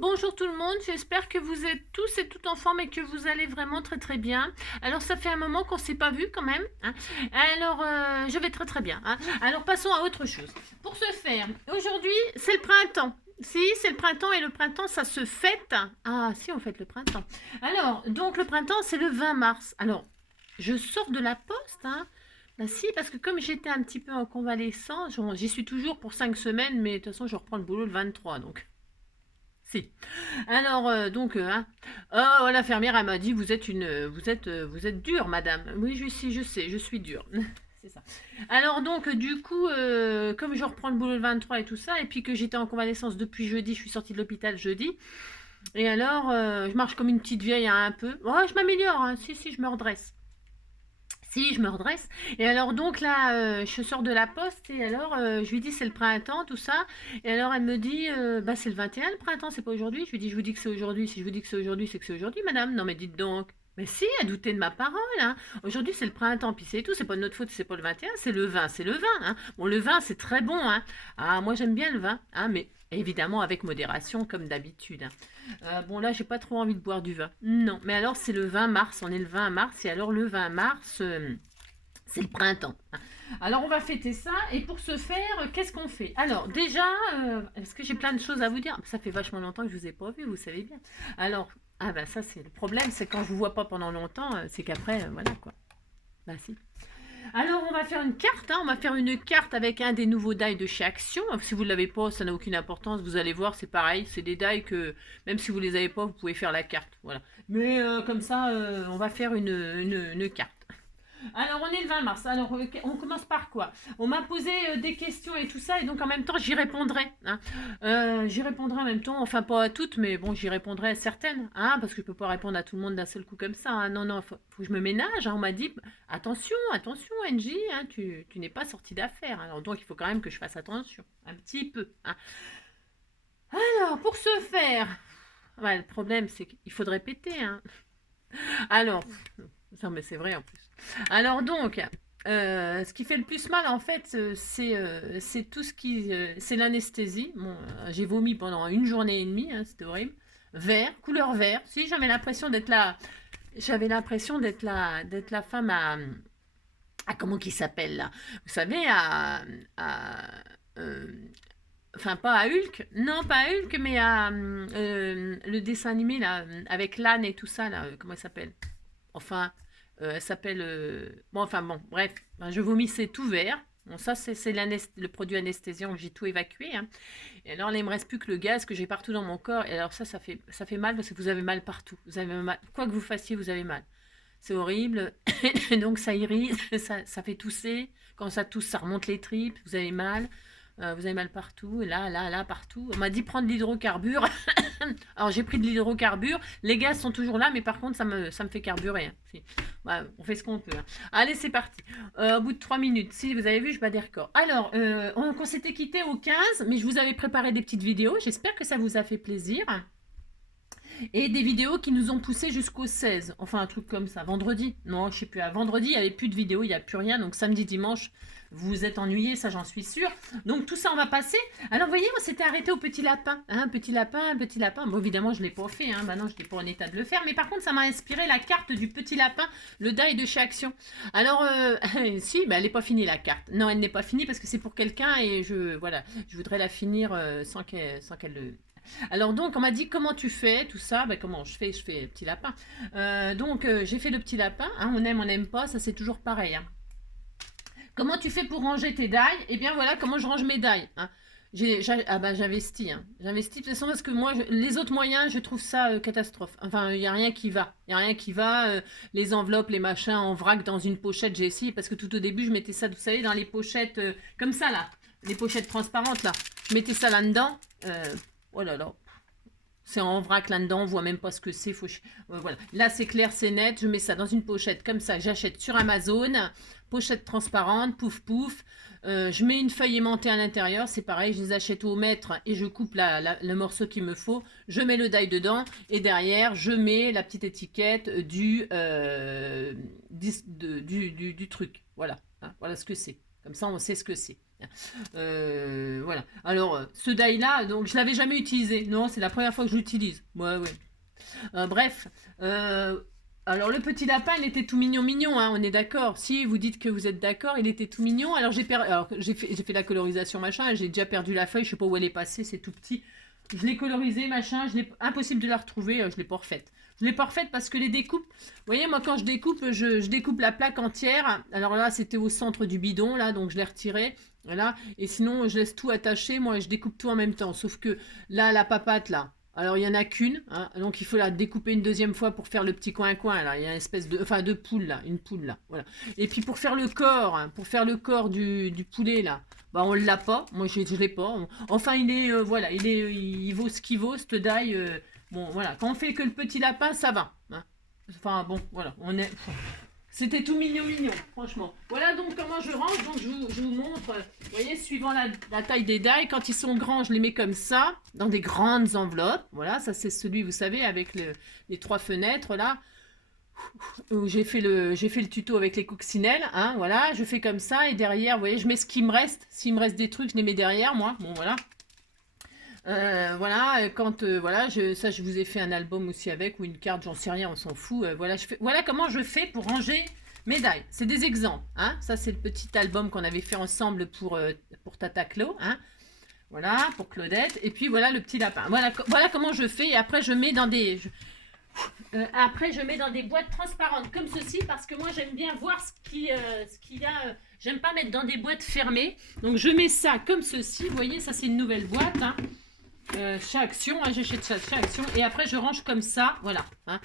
bonjour tout le monde, j'espère que vous êtes tous et toutes en forme et que vous allez vraiment très très bien. Alors ça fait un moment qu'on ne s'est pas vu quand même, hein. Alors je vais très très bien, hein. Alors passons à autre chose. Pour ce faire, aujourd'hui c'est le printemps. Si, c'est le printemps et le printemps ça se fête. Ah si, on fête le printemps. Alors, donc le printemps c'est le 20 mars. Alors, je sors de la poste, hein. Bah si, parce que comme j'étais un petit peu en convalescence, j'y suis toujours pour 5 semaines, mais de toute façon je reprends le boulot le 23, donc... Si. Alors, hein. Oh, l'infirmière, elle m'a dit, vous êtes dure, madame. Oui, je sais, je suis dure. C'est ça. Alors, donc, du coup, comme je reprends le boulot le 23 et tout ça, et puis que j'étais en convalescence depuis jeudi, je suis sortie de l'hôpital jeudi, et alors, je marche comme une petite vieille, hein, un peu. Oh, je m'améliore, hein. Si, je me redresse. Si, je me redresse. Et alors donc là, je sors de la poste et alors je lui dis c'est le printemps, tout ça. Et alors elle me dit bah c'est le 21 le printemps, c'est pas aujourd'hui. Je lui dis je vous dis que c'est aujourd'hui. Si je vous dis que c'est aujourd'hui, c'est que c'est aujourd'hui, madame. Non mais dites donc. Mais si, elle doutait de ma parole, hein. Aujourd'hui c'est le printemps, puis c'est tout, c'est pas de notre faute, c'est pas le 21, c'est le 20, c'est le 20, hein. Bon le vin c'est très bon, hein. Ah moi j'aime bien le vin, hein, mais évidemment avec modération comme d'habitude, hein. Bon là j'ai pas trop envie de boire du vin. Non, mais alors c'est le 20 mars, on est le 20 mars et alors le 20 mars c'est le printemps. Alors on va fêter ça et pour ce faire, qu'est-ce qu'on fait? Alors déjà, est-ce que j'ai plein de choses à vous dire? Ça fait vachement longtemps que je vous ai pas vu, vous savez bien. Alors, ah bah ça c'est le problème, c'est quand je vous vois pas pendant longtemps, c'est qu'après, voilà quoi. Bah si. Alors, on va faire une carte, hein. On va faire une carte avec un des nouveaux die de chez Action. Si vous ne l'avez pas, ça n'a aucune importance. Vous allez voir, c'est pareil. C'est des die que, même si vous ne les avez pas, vous pouvez faire la carte. Voilà. Mais comme ça, on va faire une carte. Alors, on est le 20 mars. Alors, on commence par quoi? On m'a posé des questions et tout ça, et donc en même temps, j'y répondrai, hein. J'y répondrai en même temps, enfin pas à toutes, mais bon, j'y répondrai à certaines, hein, parce que je peux pas répondre à tout le monde d'un seul coup comme ça, hein. Non, non, faut que je me ménage, hein. On m'a dit, attention, attention, Angie, hein, tu n'es pas sortie d'affaires. Alors, donc, il faut quand même que je fasse attention, un petit peu, hein. Alors, pour ce faire, ouais, le problème, c'est qu'il faut répéter, hein. Alors, non, mais c'est vrai en plus. Alors donc, ce qui fait le plus mal en fait, c'est tout ce qui, c'est l'anesthésie. Bon, j'ai vomi pendant une journée et demie, hein, c'était horrible. Vert, couleur vert. Si j'avais l'impression d'être là, j'avais l'impression d'être la femme à comment qui s'appelle là. Vous savez à euh, enfin pas à Hulk, non pas à Hulk, mais à le dessin animé là avec l'âne et tout ça là. Comment il s'appelle? Enfin, elle s'appelle. Bon, enfin bon, bref, ben, je vomissais tout vert. Bon, ça, c'est le produit anesthésiant que j'ai tout évacué, hein. Et alors, là, il me reste plus que le gaz que j'ai partout dans mon corps. Et alors, ça fait mal parce que vous avez mal partout. Vous avez mal. Quoi que vous fassiez, vous avez mal. C'est horrible. Donc, ça irrite, ça fait tousser. Quand ça tousse, ça remonte les tripes. Vous avez mal partout. Là, partout. On m'a dit prendre de l'hydrocarbure. Alors j'ai pris de l'hydrocarbure, les gaz sont toujours là, mais par contre ça me fait carburer, hein. Ouais, on fait ce qu'on peut, hein. Allez, c'est parti. Au bout de 3 minutes, si vous avez vu, je bats des records. Alors, on s'était quitté au 15, mais je vous avais préparé des petites vidéos, j'espère que ça vous a fait plaisir. Et des vidéos qui nous ont poussé jusqu'au 16, enfin un truc comme ça, vendredi. Non, je sais plus, à vendredi, il n'y avait plus de vidéos, il n'y a plus rien, donc samedi, dimanche, vous vous êtes ennuyés, ça j'en suis sûre. Donc tout ça, on va passer. Alors, vous voyez, on s'était arrêté au petit lapin, hein, petit lapin, petit lapin. Bon, évidemment, je ne l'ai pas fait, hein, bah non, je n'étais pas en état de le faire, mais par contre, ça m'a inspiré la carte du petit lapin, le die de chez Action. Alors, si, bah, elle n'est pas finie la carte. Non, elle n'est pas finie parce que c'est pour quelqu'un et voilà, je voudrais la finir sans qu'elle alors donc, on m'a dit comment tu fais, tout ça. Ben, comment je fais le petit lapin. Donc, j'ai fait le petit lapin, hein. On n'aime pas, ça c'est toujours pareil, hein. Comment tu fais pour ranger tes dailles? Eh bien voilà comment je range mes dailles, hein. Ah ben j'investis, hein. J'investis de toute façon parce que moi, les autres moyens, je trouve ça catastrophe. Enfin, il n'y a rien qui va. Il n'y a rien qui va. Les enveloppes, les machins en vrac dans une pochette, j'ai essayé parce que tout au début, je mettais ça, vous savez, dans les pochettes comme ça là. Les pochettes transparentes là. Je mettais ça là-dedans. Oh là là. C'est en vrac là-dedans, on voit même pas ce que c'est. Voilà. Là, c'est clair, c'est net. Je mets ça dans une pochette comme ça. J'achète sur Amazon. Pochette transparente, pouf pouf. Je mets une feuille aimantée à l'intérieur. C'est pareil, je les achète au mètre et je coupe le morceau qu'il me faut. Je mets le die dedans. Et derrière, je mets la petite étiquette du truc. Voilà. Hein, voilà ce que c'est. Comme ça, on sait ce que c'est. Voilà. Alors, ce die-là, donc je l'avais jamais utilisé. Non, c'est la première fois que je l'utilise. Ouais, ouais. Bref. Alors, le petit lapin, il était tout mignon, mignon, hein, on est d'accord. Si vous dites que vous êtes d'accord, il était tout mignon. Alors, j'ai fait la colorisation, machin. J'ai déjà perdu la feuille, je sais pas où elle est passée, c'est tout petit. Je l'ai colorisée, machin. Impossible de la retrouver, je l'ai pas refaite. Je l'ai pas refaite parce que les découpes, vous voyez, moi quand je découpe, je découpe la plaque entière. Alors là, c'était au centre du bidon, là, donc je l'ai retiré. Voilà. Et sinon, je laisse tout attaché. Moi, je découpe tout en même temps. Sauf que là, la papate, là, alors il y en a qu'une, hein, donc il faut la découper une deuxième fois pour faire le petit coin-coin. Là, il y a une espèce de poule là, une poule là, voilà. Et puis pour faire le corps, hein, pour faire le corps du poulet là, bah on l'a pas. Moi je l'ai pas. Enfin il est, voilà, il vaut ce qu'il vaut, ce die. Bon voilà, quand on fait que le petit lapin, ça va. Hein. Enfin bon, voilà, on est. C'était tout mignon, mignon, franchement. Voilà donc comment je range. Donc je vous montre, vous voyez, suivant la taille des die, quand ils sont grands, je les mets comme ça, dans des grandes enveloppes. Voilà, ça c'est celui, vous savez, avec les 3 fenêtres là, où j'ai fait le tuto avec les coccinelles. Hein, voilà, je fais comme ça et derrière, vous voyez, je mets ce qui me reste. S'il me reste des trucs, je les mets derrière moi. Bon, voilà. Voilà, voilà, je vous ai fait un album aussi avec, ou une carte, j'en sais rien, on s'en fout. Voilà comment je fais pour ranger mes die. C'est des exemples. Hein. Ça, c'est le petit album qu'on avait fait ensemble pour Tata Clo. Hein. Voilà, pour Claudette. Et puis voilà le petit lapin. Voilà comment je fais. Et après, je mets dans des... après, je mets dans des boîtes transparentes comme ceci parce que moi, j'aime bien voir ce qu'il y a. J'aime pas mettre dans des boîtes fermées. Donc, je mets ça comme ceci. Vous voyez, ça, c'est une nouvelle boîte. Hein. Chaque action, hein, j'achète chaque action et après je range comme ça, voilà. Hein.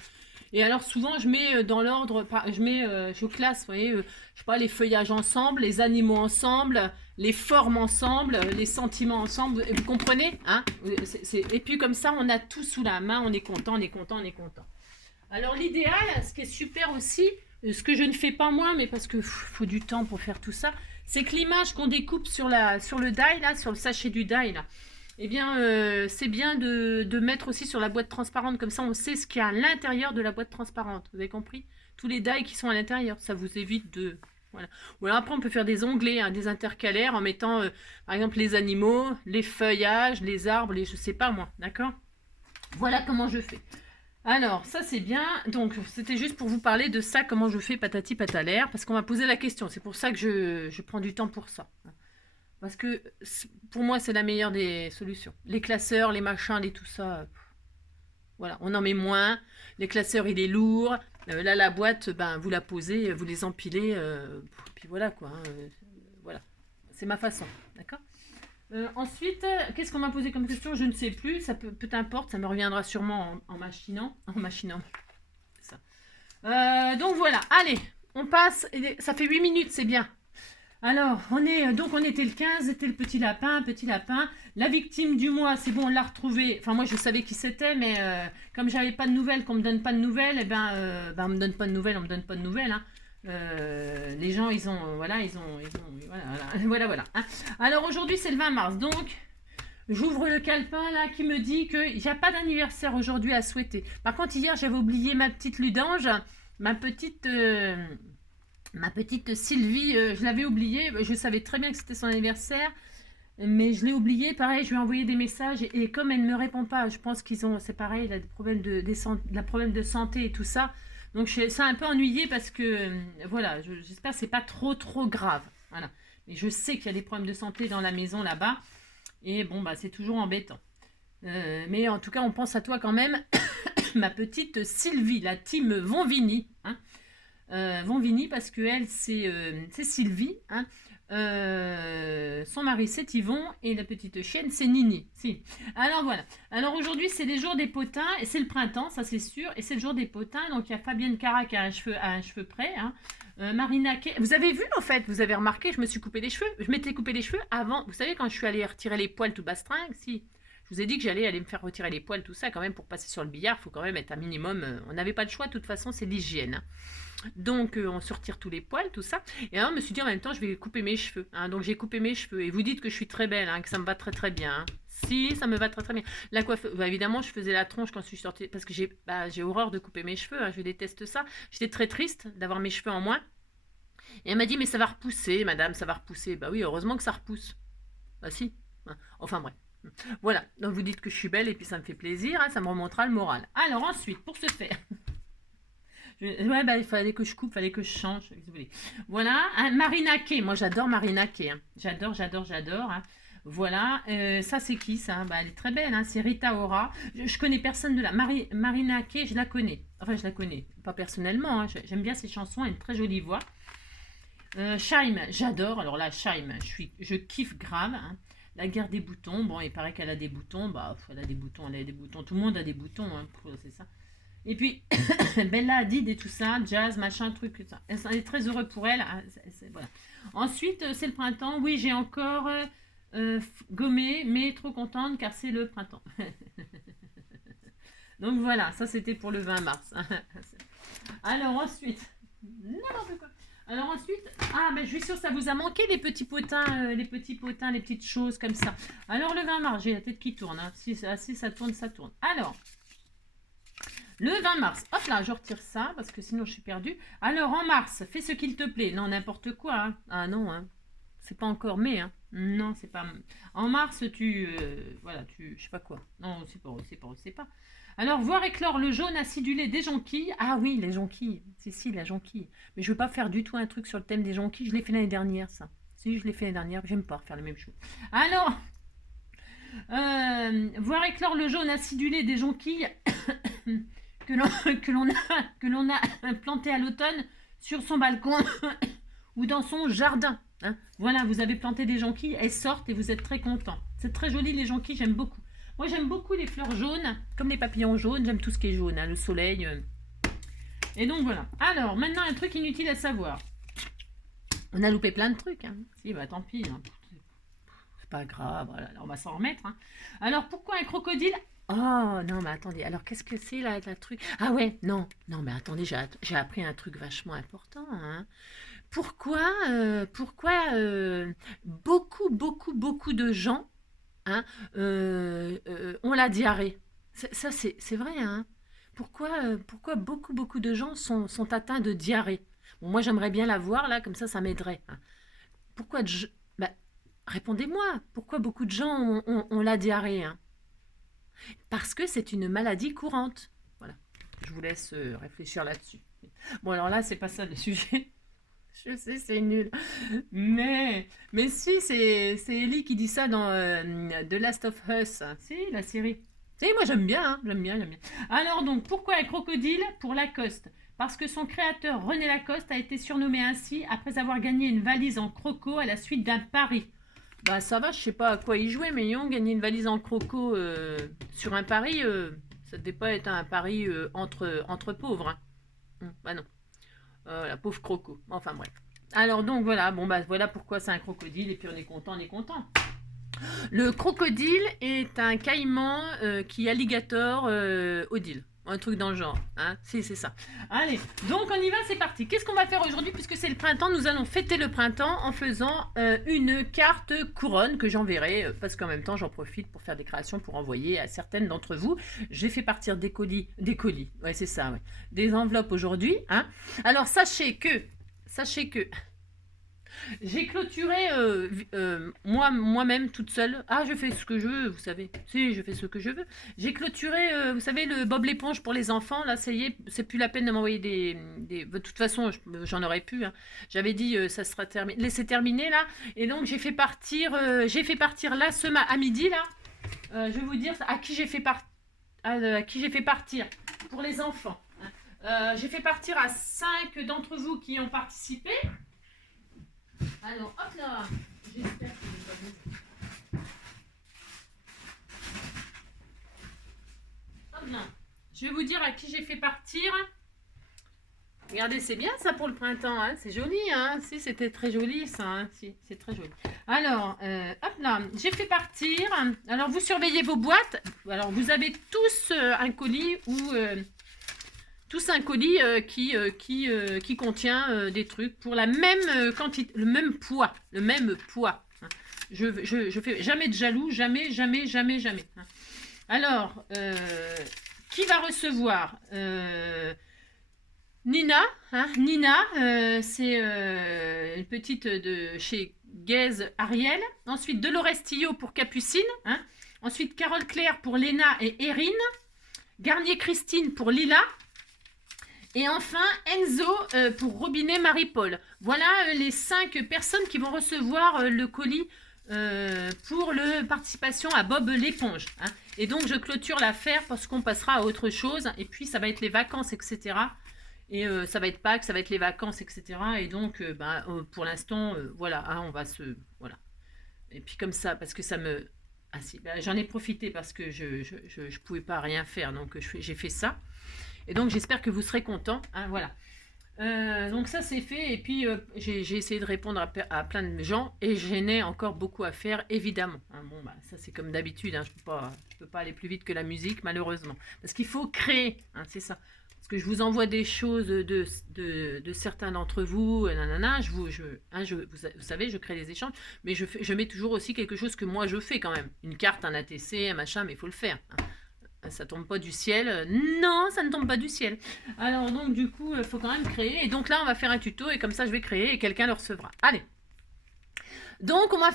Et alors souvent je mets dans l'ordre, je classe, vous voyez, je sais pas, les feuillages ensemble, les animaux ensemble, les formes ensemble, les sentiments ensemble, vous comprenez, hein. Et puis comme ça on a tout sous la main, on est content, on est content, on est content. Alors l'idéal, ce qui est super aussi, ce que je ne fais pas moi, mais parce que faut du temps pour faire tout ça, c'est que l'image qu'on découpe sur le die là, sur le sachet du die là. Eh bien, c'est bien de mettre aussi sur la boîte transparente, comme ça on sait ce qu'il y a à l'intérieur de la boîte transparente. Vous avez compris? Tous les die qui sont à l'intérieur, ça vous évite de... Voilà. Ou alors après on peut faire des onglets, hein, des intercalaires en mettant par exemple les animaux, les feuillages, les arbres, je sais pas moi, d'accord? Voilà comment je fais. Alors, ça c'est bien. Donc, c'était juste pour vous parler de ça, comment je fais patati patalaire, parce qu'on m'a posé la question. C'est pour ça que je prends du temps pour ça. Parce que pour moi, c'est la meilleure des solutions. Les classeurs, les machins, les tout ça, voilà, on en met moins. Les classeurs, il est lourd. Là, la boîte, ben, vous la posez, vous les empilez, puis voilà quoi. Hein, voilà, c'est ma façon, d'accord. Ensuite, qu'est-ce qu'on m'a posé comme question? Je ne sais plus. Ça peu importe, ça me reviendra sûrement en machinant. En machinant, c'est ça. Donc voilà, allez, on passe. Ça fait 8 minutes, c'est bien. Alors, on était le 15, c'était le petit lapin, La victime du mois, c'est bon, on l'a retrouvé. Enfin, moi, je savais qui c'était, mais comme j'avais pas de nouvelles, qu'on me donne pas de nouvelles, eh ben, on me donne pas de nouvelles, on me donne pas de nouvelles. Hein. Les gens, ils ont, voilà, voilà. Hein. Alors aujourd'hui, c'est le 20 mars, donc j'ouvre le calepin là qui me dit qu'il n'y a pas d'anniversaire aujourd'hui à souhaiter. Par contre, hier, j'avais oublié ma petite Ludange, ma petite Sylvie, je l'avais oubliée. Je savais très bien que c'était son anniversaire, mais je l'ai oubliée. Pareil, je lui ai envoyé des messages et comme elle ne me répond pas, je pense c'est pareil, elle a des problèmes problèmes de santé et tout ça. Donc ça a un peu ennuyé parce que voilà, j'espère que c'est pas trop grave. Voilà. Mais je sais qu'il y a des problèmes de santé dans la maison là-bas et bon bah c'est toujours embêtant. Mais en tout cas, on pense à toi quand même, ma petite Sylvie, la team Vonvini. Hein. Vonvini parce que elle c'est Sylvie, hein. Son mari c'est Yvon et la petite chienne c'est Nini. Si. Alors voilà. Alors aujourd'hui c'est les jours des potins et c'est le printemps, ça c'est sûr, et c'est le jour des potins. Donc il y a Fabienne Cara qui a un cheveu près. Hein. Marina Kay. Vous avez vu en fait, vous avez remarqué, je me suis coupé les cheveux. Je m'étais coupé les cheveux avant. Vous savez quand je suis allée retirer les poils tout bastringue, si. Je vous ai dit que j'allais aller me faire retirer les poils, tout ça, quand même, pour passer sur le billard, il faut quand même être un minimum. On n'avait pas le choix, de toute façon, c'est l'hygiène. Hein. Donc, on se retire tous les poils, tout ça. Et alors, je me suis dit en même temps, je vais couper mes cheveux. Hein. Donc, j'ai coupé mes cheveux. Et vous dites que je suis très belle, hein, que ça me va très bien. Hein. Si, ça me va très bien. La coiffeuse, bah, évidemment, je faisais la tronche quand je suis sortie, parce que j'ai horreur de couper mes cheveux. Hein, je déteste ça. J'étais très triste d'avoir mes cheveux en moins. Et elle m'a dit, mais ça va repousser, madame, ça va repousser. Bah oui, heureusement que ça repousse. Bah si. Enfin bref. Voilà, donc vous dites que je suis belle et puis ça me fait plaisir, hein, ça me remontera le moral. Alors ensuite, pour ce faire, ouais, bah, il fallait que je coupe, il fallait que je change. Voilà, Marina Kaye, moi j'adore Marina Kaye, hein. J'adore. Hein. Voilà, ça c'est qui ça? Bah, elle est très belle, hein. C'est Rita Ora. Je connais personne de là. Marina Kaye, je la connais. Enfin, je la connais, pas personnellement, hein. J'aime bien ses chansons, elle a une très jolie voix. Shaim, j'adore. Alors là, Shaim, je kiffe grave. Hein. La guerre des boutons. Bon, il paraît qu'elle a des boutons. Bah, elle a des boutons. Tout le monde a des boutons. Hein, c'est ça. Et puis, Bella Hadid et tout ça. Jazz, machin, truc. Tout ça. Elle est très heureuse pour elle. Hein, voilà. Ensuite, c'est le printemps. Oui, j'ai encore gommé, mais trop contente car c'est le printemps. Donc voilà, ça c'était pour le 20 mars. Alors ensuite, n'importe quoi. Alors ensuite, ben, je suis sûre que ça vous a manqué les petits potins, les petites choses comme ça. Alors le 20 mars, j'ai la tête qui tourne. Hein. Si ça tourne, ça tourne. Alors, le 20 mars, hop là, je retire ça parce que sinon je suis perdue. Alors en mars, fais ce qu'il te plaît. Non, n'importe quoi. Hein. Ah non, hein. C'est pas encore mai. Hein. Non, c'est pas. En mars, voilà, je sais pas quoi. Non, c'est pas. Alors, voir éclore le jaune acidulé des jonquilles. Ah oui, les jonquilles. Si, la jonquille. Mais je ne veux pas faire du tout un truc sur le thème des jonquilles. Je l'ai fait l'année dernière, ça. Si, je l'ai fait l'année dernière. J'aime pas refaire la même chose. Alors, voir éclore le jaune acidulé des jonquilles que l'on a planté à l'automne sur son balcon ou dans son jardin. Hein. Voilà, vous avez planté des jonquilles. Elles sortent et vous êtes très content. C'est très joli, les jonquilles. J'aime beaucoup. Moi, j'aime beaucoup les fleurs jaunes, comme les papillons jaunes. J'aime tout ce qui est jaune, hein, le soleil. Et donc, voilà. Alors, maintenant, un truc inutile à savoir. On a loupé plein de trucs. Hein. Si, bah tant pis. Hein. C'est pas grave. Voilà, on va s'en remettre. Hein. Alors, pourquoi un crocodile? Oh, non, mais attendez. Alors, qu'est-ce que c'est, là, la truc? Ah ouais, non, mais attendez, j'ai appris un truc vachement important. Hein. Pourquoi beaucoup de gens hein, ont la diarrhée. Ça, c'est vrai. Hein. Pourquoi beaucoup de gens sont atteints de diarrhée? Bon, moi, j'aimerais bien la voir, là, comme ça m'aiderait. Hein. Pourquoi bah, répondez-moi. Pourquoi beaucoup de gens ont la diarrhée? Hein? Parce que c'est une maladie courante. Voilà. Je vous laisse réfléchir là-dessus. Bon, alors là, c'est pas ça le sujet. Je sais, c'est nul. Mais si, c'est Ellie qui dit ça dans The Last of Us. Si, la série. Si, moi j'aime bien, hein. J'aime bien. Alors donc, pourquoi un crocodile? Pour Lacoste. Parce que son créateur, René Lacoste, a été surnommé ainsi après avoir gagné une valise en croco à la suite d'un pari. Bah ça va, je sais pas à quoi il jouait, mais ils ont gagné une valise en croco sur un pari. Ça devait pas être un pari entre pauvres. Hein. Bah non. La pauvre croco. Enfin bref. Alors donc voilà, bon bah voilà pourquoi c'est un crocodile et puis on est content. Le crocodile est un caïman qui alligator odile. Un truc dans le genre. Hein si, c'est ça. Allez, donc on y va, c'est parti. Qu'est-ce qu'on va faire aujourd'hui puisque c'est le printemps? Nous allons fêter le printemps en faisant une carte couronne que j'enverrai parce qu'en même temps j'en profite pour faire des créations pour envoyer à certaines d'entre vous. J'ai fait partir des colis. Ouais, c'est ça, ouais. Des enveloppes aujourd'hui. Hein alors sachez que j'ai clôturé moi-même toute seule. Ah, je fais ce que je veux, vous savez. Si, je fais ce que je veux. J'ai clôturé, vous savez, le Bob l'éponge pour les enfants. Là, ça y est, c'est plus la peine de m'envoyer des... De toute façon, j'en aurais pu. Hein. J'avais dit, ça sera terminé. Laissez terminer, là. Et donc, j'ai fait partir là, à midi, là. Je vais vous dire à qui j'ai fait partir pour les enfants. J'ai fait partir à 5 d'entre vous qui ont participé. Alors, hop là, j'espère que je vais pas bouger. Hop là, je vais vous dire à qui j'ai fait partir. Regardez, c'est bien ça pour le printemps, hein. C'est joli, hein. Si, c'était très joli ça, hein. Si, c'est très joli. Alors, hop là, j'ai fait partir. Alors, vous surveillez vos boîtes. Alors, vous avez tous un colis ou... tous un colis qui contient des trucs pour la même quantité, le même poids. Hein. Je fais jamais de jaloux, jamais. Hein. Alors, qui va recevoir Nina, hein, Nina, c'est une petite de chez Guèze Ariel. Ensuite, Dolores Tillot pour Capucine. Hein. Ensuite, Carole Claire pour Léna et Erin. Garnier Christine pour Lila. Et enfin, Enzo pour Robinet Marie-Paul. Voilà les 5 personnes qui vont recevoir le colis pour la participation à Bob l'éponge. Hein. Et donc, je clôture l'affaire parce qu'on passera à autre chose. Et puis, ça va être les vacances, etc. Et ça va être Pâques, ça va être les vacances, etc. Et donc, pour l'instant, voilà, hein, on va se... Voilà. Et puis comme ça, parce que ça me... Ah si, j'en ai profité parce que je pouvais pas rien faire. Donc, j'ai fait ça. Et donc, j'espère que vous serez contents. Hein, voilà. Donc ça c'est fait et puis j'ai essayé de répondre à plein de gens et j'en ai encore beaucoup à faire évidemment. Hein, bon ça c'est comme d'habitude, hein, je peux pas aller plus vite que la musique malheureusement parce qu'il faut créer, hein, c'est ça. Parce que je vous envoie des choses de certains d'entre vous, nanana, vous savez, je crée des échanges, mais je mets toujours aussi quelque chose que moi je fais quand même. Une carte, un ATC, un machin, mais il faut le faire. Hein. Ça tombe pas du ciel. Non, ça ne tombe pas du ciel. Alors donc du coup, il faut quand même créer. Et donc là, on va faire un tuto et comme ça, je vais créer et quelqu'un le recevra. Allez. Donc on va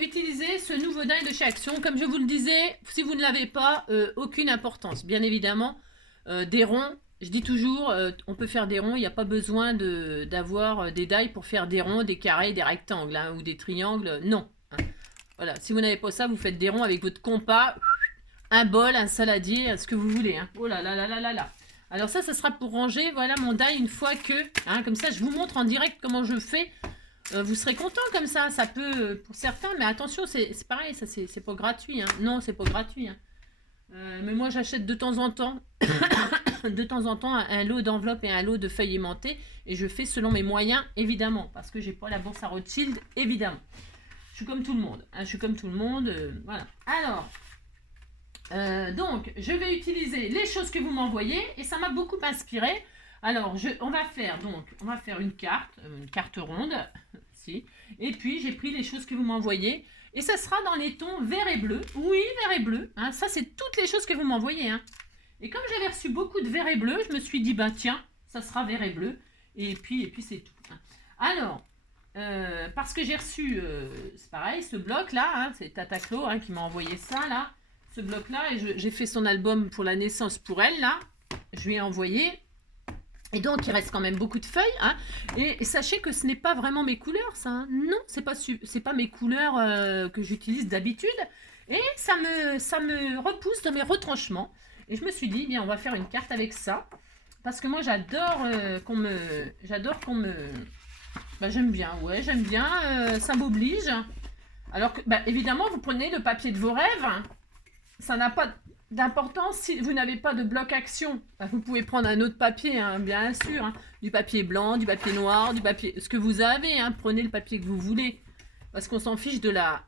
utiliser ce nouveau die de chez Action. Comme je vous le disais, si vous ne l'avez pas, aucune importance. Bien évidemment, des ronds. Je dis toujours, on peut faire des ronds. Il n'y a pas besoin d'avoir des die pour faire des ronds, des carrés, des rectangles hein, ou des triangles. Non. Hein. Voilà. Si vous n'avez pas ça, vous faites des ronds avec votre compas. Un bol, un saladier, ce que vous voulez. Hein. Oh là là là là là là. Alors ça sera pour ranger, voilà mon die une fois que... Hein, comme ça, je vous montre en direct comment je fais. Vous serez content comme ça. Ça peut, pour certains, mais attention, c'est pareil, ça c'est pas gratuit. Hein. Non, c'est pas gratuit. Hein. Mais moi, j'achète de temps en temps, un lot d'enveloppes et un lot de feuilles aimantées. Et je fais selon mes moyens, évidemment. Parce que j'ai pas la bourse à Rothschild, évidemment. Je suis comme tout le monde. Hein, je suis comme tout le monde. Voilà. Alors... donc, je vais utiliser les choses que vous m'envoyez et ça m'a beaucoup inspiré. Alors, on va faire une carte ronde, si. Et puis j'ai pris les choses que vous m'envoyez et ça sera dans les tons vert et bleu. Oui, vert et bleu. Hein, ça, c'est toutes les choses que vous m'envoyez. Hein. Et comme j'avais reçu beaucoup de vert et bleu, je me suis dit, bah tiens, ça sera vert et bleu. Et puis c'est tout. Hein. Alors, parce que j'ai reçu, c'est pareil, ce bloc là, hein, c'est Tataclo hein, qui m'a envoyé ça là. Ce bloc là et j'ai fait son album pour la naissance pour elle là, je lui ai envoyé et donc il reste quand même beaucoup de feuilles hein. Et sachez que ce n'est pas vraiment mes couleurs ça, hein. Non c'est pas mes couleurs que j'utilise d'habitude et ça me repousse dans mes retranchements et je me suis dit bien on va faire une carte avec ça parce que moi j'adore qu'on me j'aime bien ça m'oblige alors que évidemment vous prenez le papier de vos rêves hein. Ça n'a pas d'importance si vous n'avez pas de bloc action. Vous pouvez prendre un autre papier, hein, bien sûr. Hein. Du papier blanc, du papier noir, du papier... Ce que vous avez, hein, prenez le papier que vous voulez. Parce qu'on s'en fiche de la...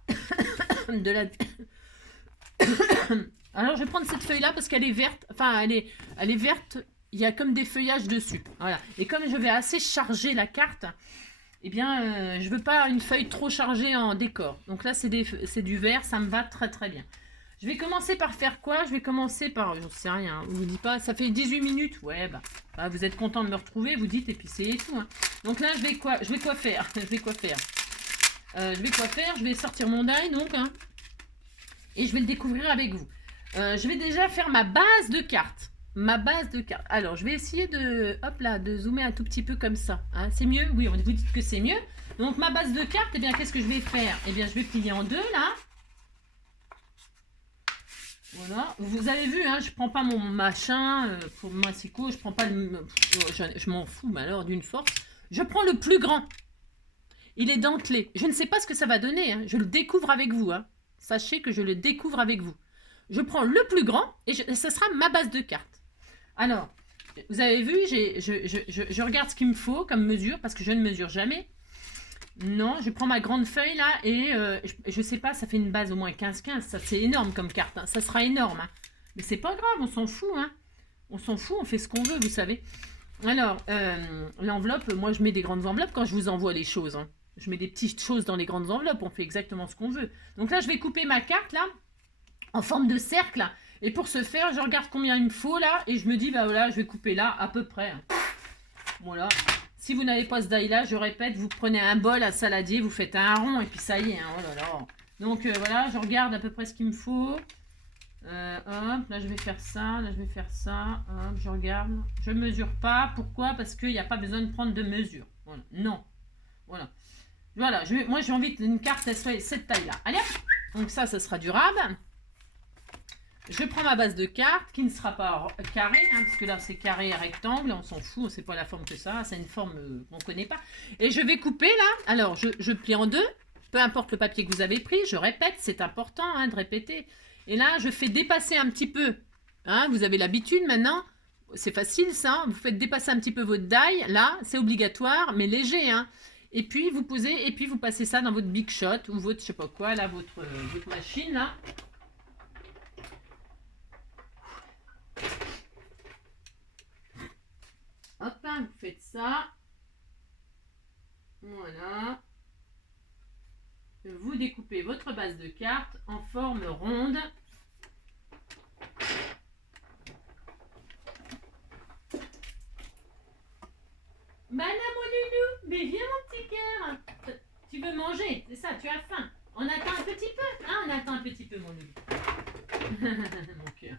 Alors, je vais prendre cette feuille-là parce qu'elle est verte. Enfin, elle est verte. Il y a comme des feuillages dessus. Voilà. Et comme je vais assez charger la carte, eh bien, je veux pas une feuille trop chargée en décor. Donc là, c'est du vert. Ça me va très, très bien. Je vais commencer par faire quoi? Je vais commencer par... J'en sais rien. Vous ne dites pas, ça fait 18 minutes. Ouais, vous êtes content de me retrouver, vous dites épicé et tout. Hein. Donc là, je vais quoi faire? Je vais sortir mon die, donc. Hein, et je vais le découvrir avec vous. Je vais déjà faire ma base de cartes. Alors, je vais essayer de zoomer un tout petit peu comme ça. Hein. C'est mieux? Oui, vous dites que c'est mieux. Donc, ma base de cartes, eh bien, qu'est-ce que je vais faire? Eh bien, je vais plier en deux, là. Voilà, vous avez vu, hein, je prends pas mon machin pour Massico, je prends pas je m'en fous, mais alors d'une force. Je prends le plus grand. Il est dentelé. Je ne sais pas ce que ça va donner, hein. Je le découvre avec vous. Hein. Sachez que je le découvre avec vous. Je prends le plus grand et ce sera ma base de cartes. Alors, vous avez vu, je regarde ce qu'il me faut comme mesure parce que je ne mesure jamais. Non, je prends ma grande feuille là et je sais pas, ça fait une base au moins 15-15. Ça c'est énorme comme carte, hein. Ça sera énorme. Hein. Mais c'est pas grave, on s'en fout. Hein. On s'en fout, on fait ce qu'on veut, vous savez. Alors, l'enveloppe, moi je mets des grandes enveloppes quand je vous envoie les choses. Hein. Je mets des petites choses dans les grandes enveloppes, on fait exactement ce qu'on veut. Donc là, je vais couper ma carte là, en forme de cercle. Et pour ce faire, je regarde combien il me faut là et je me dis, bah voilà, je vais couper là à peu près. Hein. Voilà. Si vous n'avez pas ce die-là, je répète, vous prenez un bol à saladier, vous faites un rond et puis ça y est. Hein, oh là là. Donc voilà, je regarde à peu près ce qu'il me faut. Hop, là je vais faire ça, là je vais faire ça. Hop, je regarde. Je mesure pas. Pourquoi? Parce qu'il n'y a pas besoin de prendre de mesure. Voilà. Non. Voilà. Voilà. Moi j'ai envie qu'une carte elle soit cette taille-là. Allez. Donc ça sera durable. Je prends ma base de carte qui ne sera pas carrée, hein, parce que là c'est carré et rectangle, on s'en fout, c'est pas la forme que ça, c'est une forme qu'on ne connaît pas. Et je vais couper là, alors je plie en deux, peu importe le papier que vous avez pris, je répète, c'est important hein, de répéter. Et là je fais dépasser un petit peu, hein, vous avez l'habitude maintenant, c'est facile ça, vous faites dépasser un petit peu votre die, là c'est obligatoire, mais léger. Hein. Et puis vous posez, et puis vous passez ça dans votre Big Shot, ou votre je sais pas quoi, là, votre machine là. Hop, vous faites ça. Voilà. Vous découpez votre base de carte en forme ronde. Mana mon nounou, mais viens mon petit cœur. Tu veux manger, c'est ça, tu as faim. On attend un petit peu, hein, on attend un petit peu mon nounou. Mon cœur.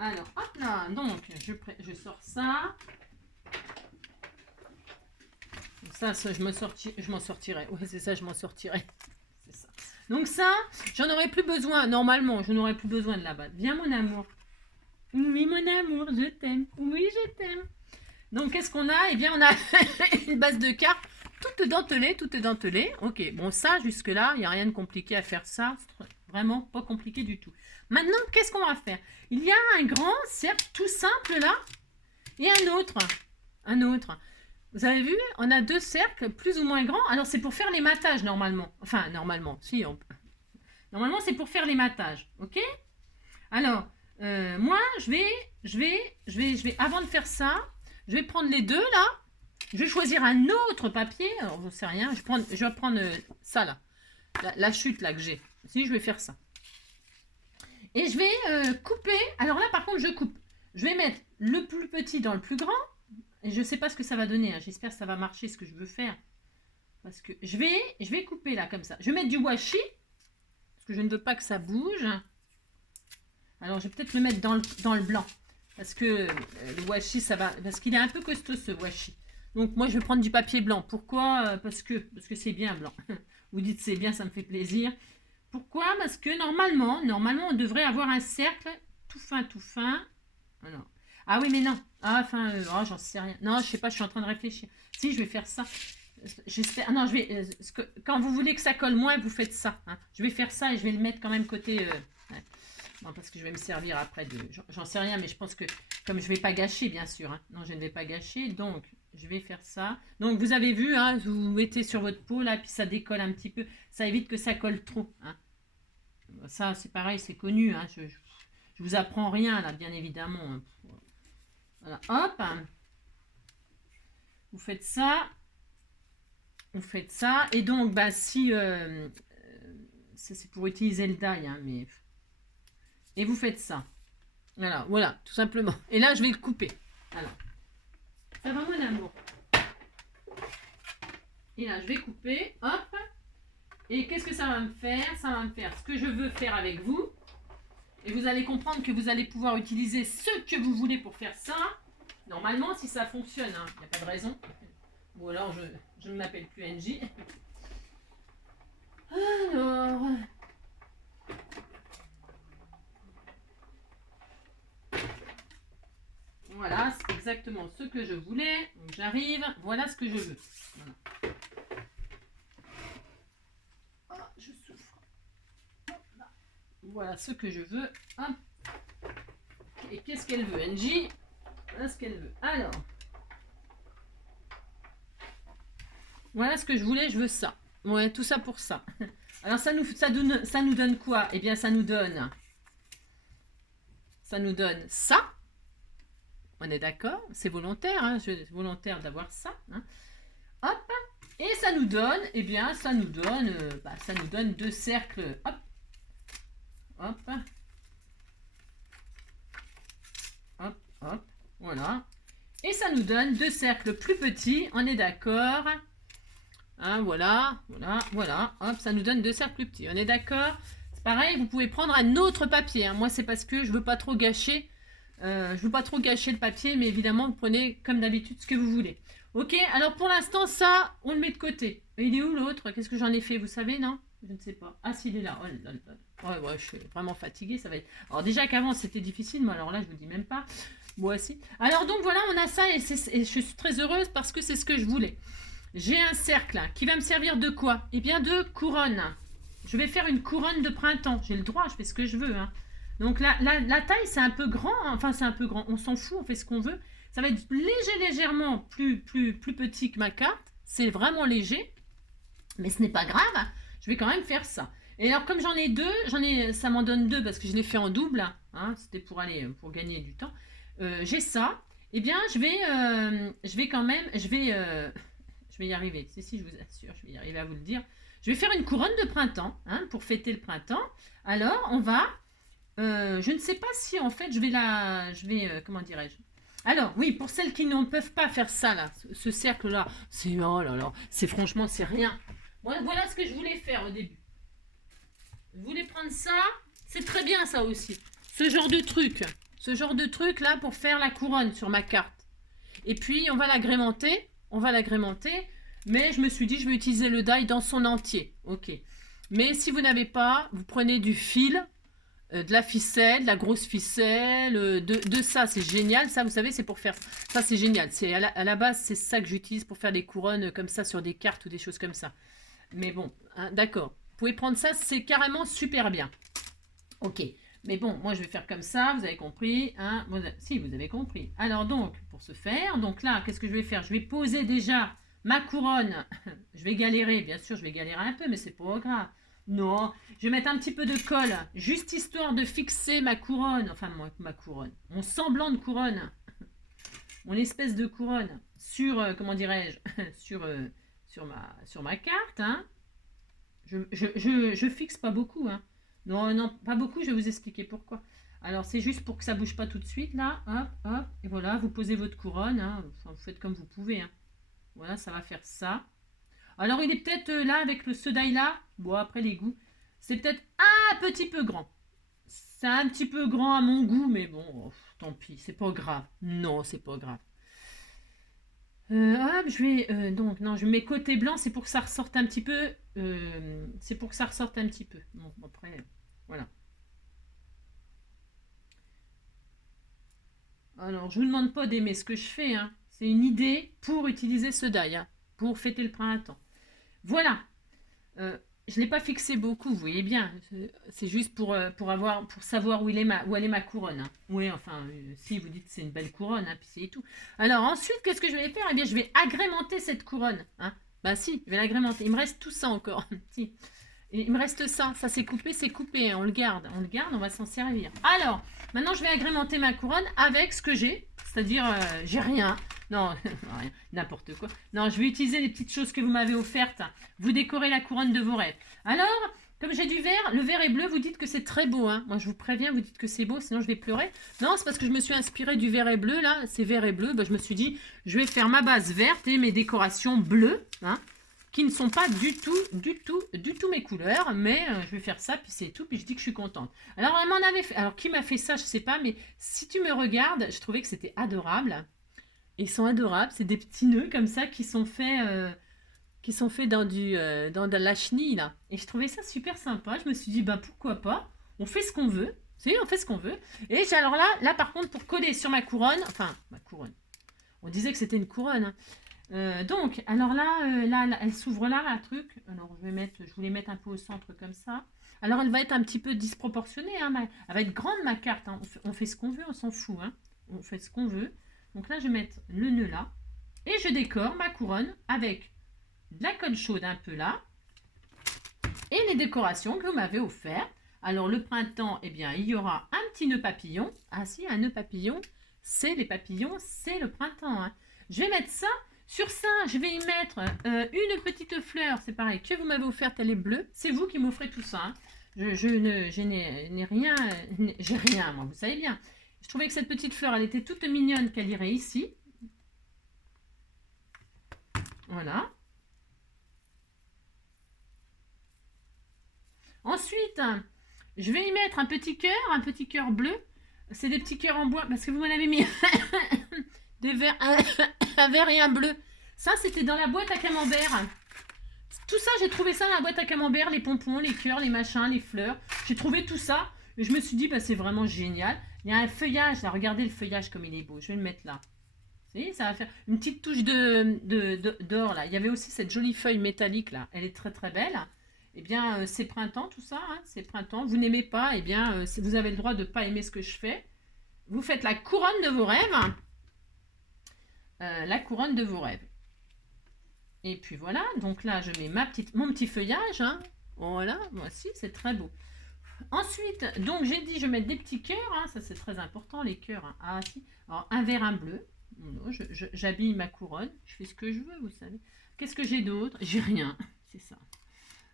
Alors, hop là, donc, je sors ça. Ça, je m'en sortirai. Oui, c'est ça, je m'en sortirai. C'est ça. Donc ça, j'en aurais plus besoin. Normalement, je n'aurais plus besoin de la base. Viens, mon amour. Oui, mon amour, je t'aime. Oui, je t'aime. Donc, qu'est-ce qu'on a? Eh bien, on a une base de cartes toute dentelée. Ok, bon, ça, jusque-là, il n'y a rien de compliqué à faire ça. C'est vraiment pas compliqué du tout. Maintenant, qu'est-ce qu'on va faire? Il y a un grand cercle tout simple là et un autre. Vous avez vu? On a deux cercles plus ou moins grands. Alors, c'est pour faire les matages normalement. Enfin, normalement, si on peut. Normalement, c'est pour faire les matages. Ok? Alors, moi, je vais, avant de faire ça, je vais prendre les deux là. Je vais choisir un autre papier. Alors, je ne sais rien. Je vais prendre ça là. La chute là que j'ai. Si, je vais faire ça. Et je vais couper. Alors là, par contre, je coupe. Je vais mettre le plus petit dans le plus grand. Et je ne sais pas ce que ça va donner. Hein. J'espère que ça va marcher ce que je veux faire. Parce que je vais couper là, comme ça. Je vais mettre du washi. Parce que je ne veux pas que ça bouge. Alors, je vais peut-être le mettre dans le blanc. Parce que le washi, ça va... Parce qu'il est un peu costaud, ce washi. Donc, moi, je vais prendre du papier blanc. Pourquoi? Parce que c'est bien blanc. Vous dites c'est bien, ça me fait plaisir. Pourquoi? Parce que normalement, on devrait avoir un cercle tout fin. Alors, ah oui, mais non. Ah, enfin, j'en sais rien. Non, je sais pas, je suis en train de réfléchir. Si, je vais faire ça. J'espère. Non, je vais. Quand vous voulez que ça colle moins, vous faites ça. Hein. Je vais faire ça et je vais le mettre quand même côté. Ouais. Non, parce que je vais me servir après de. J'en sais rien, mais je pense que comme je vais pas gâcher, bien sûr. Hein. Non, je ne vais pas gâcher, donc je vais faire ça. Donc vous avez vu, hein, vous mettez sur votre peau là, puis ça décolle un petit peu. Ça évite que ça colle trop. Hein. Ça, c'est pareil, c'est connu. Hein. Je vous apprends rien là, bien évidemment. Hein. Voilà, hop. Vous faites ça. Et donc, bah, si c'est pour utiliser le die, hein, mais et vous faites ça. Voilà, tout simplement. Et là, je vais le couper. Alors, ça va, mon amour. Et là, je vais couper. Hop. Et qu'est-ce que ça va me faire? Ça va me faire ce que je veux faire avec vous. Et vous allez comprendre que vous allez pouvoir utiliser ce que vous voulez pour faire ça. Normalement, si ça fonctionne, hein, il n'y a pas de raison. Ou alors, je ne m'appelle plus NJ. Alors... Voilà, c'est exactement ce que je voulais. Donc, j'arrive. Voilà ce que je veux. Voilà. Oh, je souffre. Voilà ce que je veux. Hop. Et qu'est-ce qu'elle veut, NJ? Voilà ce qu'elle veut. Alors. Voilà ce que je voulais, je veux ça. Ouais, tout ça pour ça. Alors, ça nous donne quoi? Eh bien, ça nous donne ça. On est d'accord? C'est volontaire, hein? C'est volontaire d'avoir ça. Hein? Hop. Et ça nous donne, eh bien, ça nous donne deux cercles. Hop. Hop. Hop, hop. Voilà. Et ça ça nous donne 2 cercles plus petits, on est d'accord? Hein, voilà, hop, ça nous donne 2 cercles plus petits, on est d'accord? C'est pareil, vous pouvez prendre un autre papier, hein. Moi c'est parce que je veux pas trop gâcher, le papier, mais évidemment vous prenez comme d'habitude ce que vous voulez. Ok, alors pour l'instant ça, on le met de côté. Et il est où l'autre? Qu'est-ce que j'en ai fait, vous savez, non? Je ne sais pas. Ah si, il est là. Oh là là. Ouais, je suis vraiment fatiguée, ça va être... Alors déjà qu'avant c'était difficile, mais alors là je vous dis même pas. Moi aussi. Alors donc voilà, on a ça et je suis très heureuse parce que c'est ce que je voulais. J'ai un cercle qui va me servir de quoi? Eh bien de couronne. Je vais faire une couronne de printemps. J'ai le droit, je fais ce que je veux. Hein. Donc la taille c'est un peu grand, hein. Enfin c'est un peu grand, on s'en fout, on fait ce qu'on veut. Ça va être légèrement plus petit que ma carte. C'est vraiment léger, mais ce n'est pas grave. Je vais quand même faire ça. Et alors comme j'en ai deux, ça m'en donne 2 parce que je l'ai fait en double. Hein. C'était pour gagner du temps. J'ai ça. Eh bien je vais quand même, je vais y arriver. Si, je vous assure, je vais y arriver à vous le dire. Je vais faire une couronne de printemps, hein, pour fêter le printemps. Alors, on va... je ne sais pas si, en fait, comment dirais-je? Alors, oui, pour celles qui ne peuvent pas faire ça, là, ce cercle-là, c'est... Oh là là, franchement, c'est rien. Voilà ce que je voulais faire au début. Je voulais prendre ça. C'est très bien, ça aussi. Ce genre de truc. Ce genre de truc, là, pour faire la couronne sur ma carte. Et puis, on va l'agrémenter. Mais je me suis dit, je vais utiliser le die dans son entier. Ok. Mais si vous n'avez pas, vous prenez du fil, de la ficelle, de la grosse ficelle, de ça, c'est génial. Ça, vous savez, c'est pour faire... Ça, c'est génial. À la base, c'est ça que j'utilise pour faire des couronnes comme ça sur des cartes ou des choses comme ça. Mais bon, hein, d'accord. Vous pouvez prendre ça, c'est carrément super bien. Ok. Mais bon, moi, je vais faire comme ça, vous avez compris. Hein, si, vous avez compris. Alors donc, pour ce faire, donc là, qu'est-ce que je vais faire? Je vais poser déjà ma couronne. Je vais galérer, bien sûr, je vais galérer un peu, mais c'est pas grave. Non, je vais mettre un petit peu de colle, juste histoire de fixer ma couronne. Enfin, ma couronne. Mon semblant de couronne. Mon espèce de couronne. Sur, comment dirais-je? sur ma carte. Hein. Je fixe pas beaucoup, hein. Non, pas beaucoup, je vais vous expliquer pourquoi. Alors, c'est juste pour que ça bouge pas tout de suite, là. Hop, hop. Et voilà, vous posez votre couronne. Hein. Enfin, vous faites comme vous pouvez. Hein. Voilà, ça va faire ça. Alors, il est peut-être là, avec ce die-là. Bon, après les goûts. C'est peut-être un petit peu grand. C'est un petit peu grand à mon goût, mais bon, tant pis, c'est pas grave. Non, c'est pas grave. Hop, je mets côté blanc, c'est pour que ça ressorte un petit peu. Bon, après, voilà. Alors, je vous demande pas d'aimer ce que je fais, hein. C'est une idée pour utiliser ce die, hein, pour fêter le printemps. Voilà. Je ne l'ai pas fixé beaucoup, vous voyez bien. C'est juste pour savoir où elle est ma couronne. Hein. Oui, enfin, si vous dites que c'est une belle couronne, hein, puis c'est tout. Alors ensuite, qu'est-ce que je vais faire? Eh bien, je vais agrémenter cette couronne. Hein. Bah si, je vais l'agrémenter. Il me reste tout ça encore. Si. Et il me reste ça. Ça c'est coupé, hein. On le garde, on va s'en servir. Alors, maintenant, je vais agrémenter ma couronne avec ce que j'ai. C'est-à-dire, j'ai rien. Non, rien, n'importe quoi. Non, je vais utiliser les petites choses que vous m'avez offertes. Vous décorez la couronne de vos rêves. Alors, comme j'ai du vert, le vert et bleu, vous dites que c'est très beau. Hein. Moi, je vous préviens, vous dites que c'est beau, sinon je vais pleurer. Non, c'est parce que je me suis inspirée du vert et bleu, là. C'est vert et bleu. Ben, je me suis dit, je vais faire ma base verte et mes décorations bleues, hein, qui ne sont pas du tout mes couleurs. Mais je vais faire ça, puis c'est tout. Puis je dis que je suis contente. Alors, elle m'en avait fait... Alors, qui m'a fait ça, je sais pas. Mais si tu me regardes, je trouvais que c'était adorable. Ils sont adorables, c'est des petits nœuds comme ça qui sont faits dans de la chenille là. Et je trouvais ça super sympa. Je me suis dit bah pourquoi pas. On fait ce qu'on veut. On fait ce qu'on veut. Et alors là par contre pour coller sur ma couronne, enfin ma couronne. On disait que c'était une couronne. Hein. Donc alors là, elle s'ouvre là la truc. Alors je voulais mettre un peu au centre comme ça. Alors elle va être un petit peu disproportionnée. Hein, elle va être grande ma carte. Hein. On fait ce qu'on veut, on s'en fout. Hein. On fait ce qu'on veut. Donc là, je vais mettre le nœud là. Et je décore ma couronne avec de la colle chaude un peu là. Et les décorations que vous m'avez offertes. Alors, le printemps, eh bien, il y aura un petit nœud papillon. Ah si, un nœud papillon. C'est les papillons, c'est le printemps. Hein. Je vais mettre ça. Sur ça, je vais y mettre une petite fleur. C'est pareil, que vous m'avez offerte, elle est bleue. C'est vous qui m'offrez tout ça. Hein. Je n'ai rien. J'ai rien, moi, vous savez bien. Je trouvais que cette petite fleur, elle était toute mignonne qu'elle irait ici. Voilà. Ensuite, je vais y mettre un petit cœur bleu. C'est des petits cœurs en bois parce que vous m'en avez mis des verts, un vert et un bleu. Ça, c'était dans la boîte à camembert. Tout ça, j'ai trouvé ça dans la boîte à camembert, les pompons, les cœurs, les machins, les fleurs. J'ai trouvé tout ça. Et je me suis dit, bah, c'est vraiment génial. Il y a un feuillage, là, regardez le feuillage comme il est beau. Je vais le mettre là. Vous voyez, ça va faire une petite touche d'or là. Il y avait aussi cette jolie feuille métallique là. Elle est très très belle. Eh bien, c'est printemps tout ça. Hein, c'est printemps. Vous n'aimez pas, eh bien, si vous avez le droit de ne pas aimer ce que je fais. Vous faites la couronne de vos rêves. La couronne de vos rêves. Et puis voilà. Donc là, je mets mon petit feuillage. Hein. Voilà. Voici, c'est très beau. Ensuite, donc j'ai dit, je vais mettre des petits cœurs. Hein, ça, c'est très important, les cœurs. Hein. Ah, si. Alors, un vert, un bleu. J'habille ma couronne, je fais ce que je veux, vous savez. Qu'est-ce que j'ai d'autre? J'ai rien, c'est ça.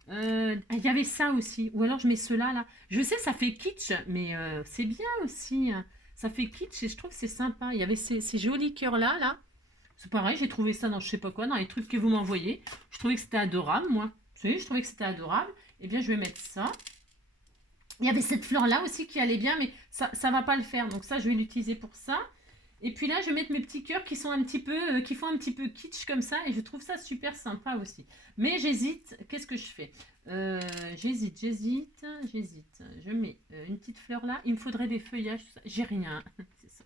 Il y avait ça aussi, ou alors je mets cela là. Je sais, ça fait kitsch, mais c'est bien aussi. Hein. Ça fait kitsch et je trouve que c'est sympa. Il y avait ces jolis cœurs là, là. C'est pareil, j'ai trouvé ça dans je sais pas quoi, dans les trucs que vous m'envoyez. Je trouvais que c'était adorable, moi. Vous savez, je trouvais que c'était adorable. Eh bien, je vais mettre ça. Il y avait cette fleur là aussi qui allait bien, mais ça va pas le faire. Donc ça, je vais l'utiliser pour ça. Et puis là, je vais mettre mes petits cœurs qui sont un petit peu, qui font un petit peu kitsch comme ça. Et je trouve ça super sympa aussi. Mais j'hésite. Qu'est-ce que je fais? J'hésite. Je mets une petite fleur là. Il me faudrait des feuillages. J'ai rien. C'est ça.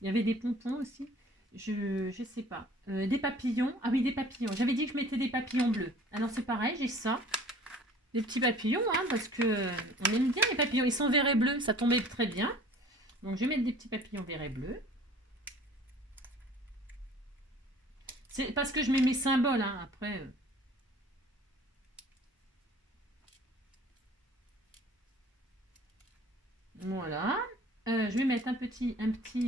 Il y avait des pompons aussi. Je sais pas. Des papillons. Ah oui, des papillons. J'avais dit que je mettais des papillons bleus. Alors c'est pareil, j'ai ça. Des petits papillons, hein, parce que on aime bien les papillons. Ils sont verts et bleus. Ça tombait très bien. Donc je vais mettre des petits papillons verts et bleus. C'est parce que je mets mes symboles, hein, après. Voilà. Je vais mettre il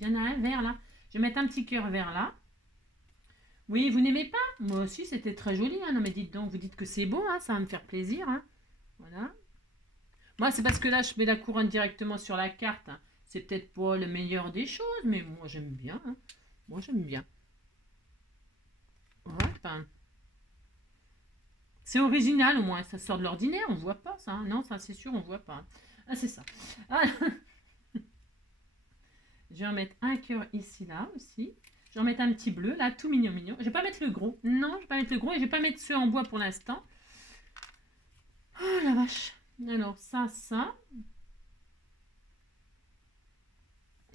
y en a un vert là. Je vais mettre un petit cœur vert là. Oui, vous n'aimez pas? Moi aussi, c'était très joli. Hein. Non, mais dites donc, vous dites que c'est beau, hein, ça va me faire plaisir. Hein. Voilà. Moi, c'est parce que là, je mets la couronne directement sur la carte. Hein. C'est peut-être pas le meilleur des choses, mais moi, j'aime bien. Hein. Moi, j'aime bien. Ouais, enfin, c'est original au moins, ça sort de l'ordinaire, on voit pas ça. Hein. Non, ça c'est sûr, on voit pas. Ah, c'est ça. Ah, je vais en mettre un cœur ici, là aussi. Je vais en mettre un petit bleu, là, tout mignon, mignon. Je vais pas mettre le gros. Non, je vais pas mettre le gros et je vais pas mettre ceux en bois pour l'instant. Oh la vache. Alors, ça.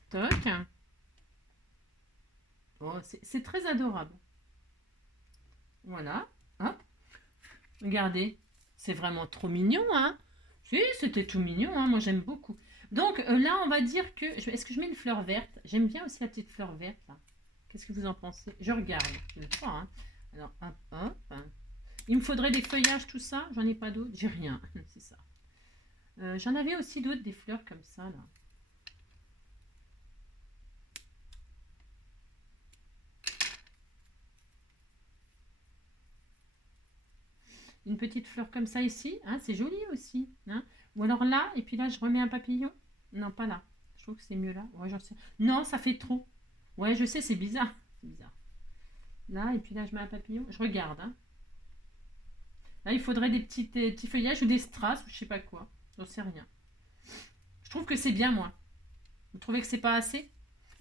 Toc. Oh, c'est très adorable. Voilà. Hop. Regardez. C'est vraiment trop mignon, hein. Oui, c'était tout mignon, hein. Moi j'aime beaucoup. Donc là, on va dire que... Est-ce que je mets une fleur verte? J'aime bien aussi la petite fleur verte, là. Qu'est-ce que vous en pensez? Je regarde. Je ne sais pas, hein. Alors, hop. Il me faudrait des feuillages, tout ça. J'en ai pas d'autres. J'ai rien. C'est ça. J'en avais aussi d'autres, des fleurs comme ça, là. Une petite fleur comme ça ici. Hein, c'est joli aussi. Hein. Ou alors là, et puis là, je remets un papillon. Non, pas là. Je trouve que c'est mieux là. Ouais, j'en sais. Non, ça fait trop. Ouais, je sais, c'est bizarre. C'est bizarre. Là, et puis là, je mets un papillon. Je regarde. Hein. Là, il faudrait des petits feuillages ou des strass, ou je sais pas quoi. J'en sais rien. Je trouve que c'est bien, moi. Vous trouvez que c'est pas assez?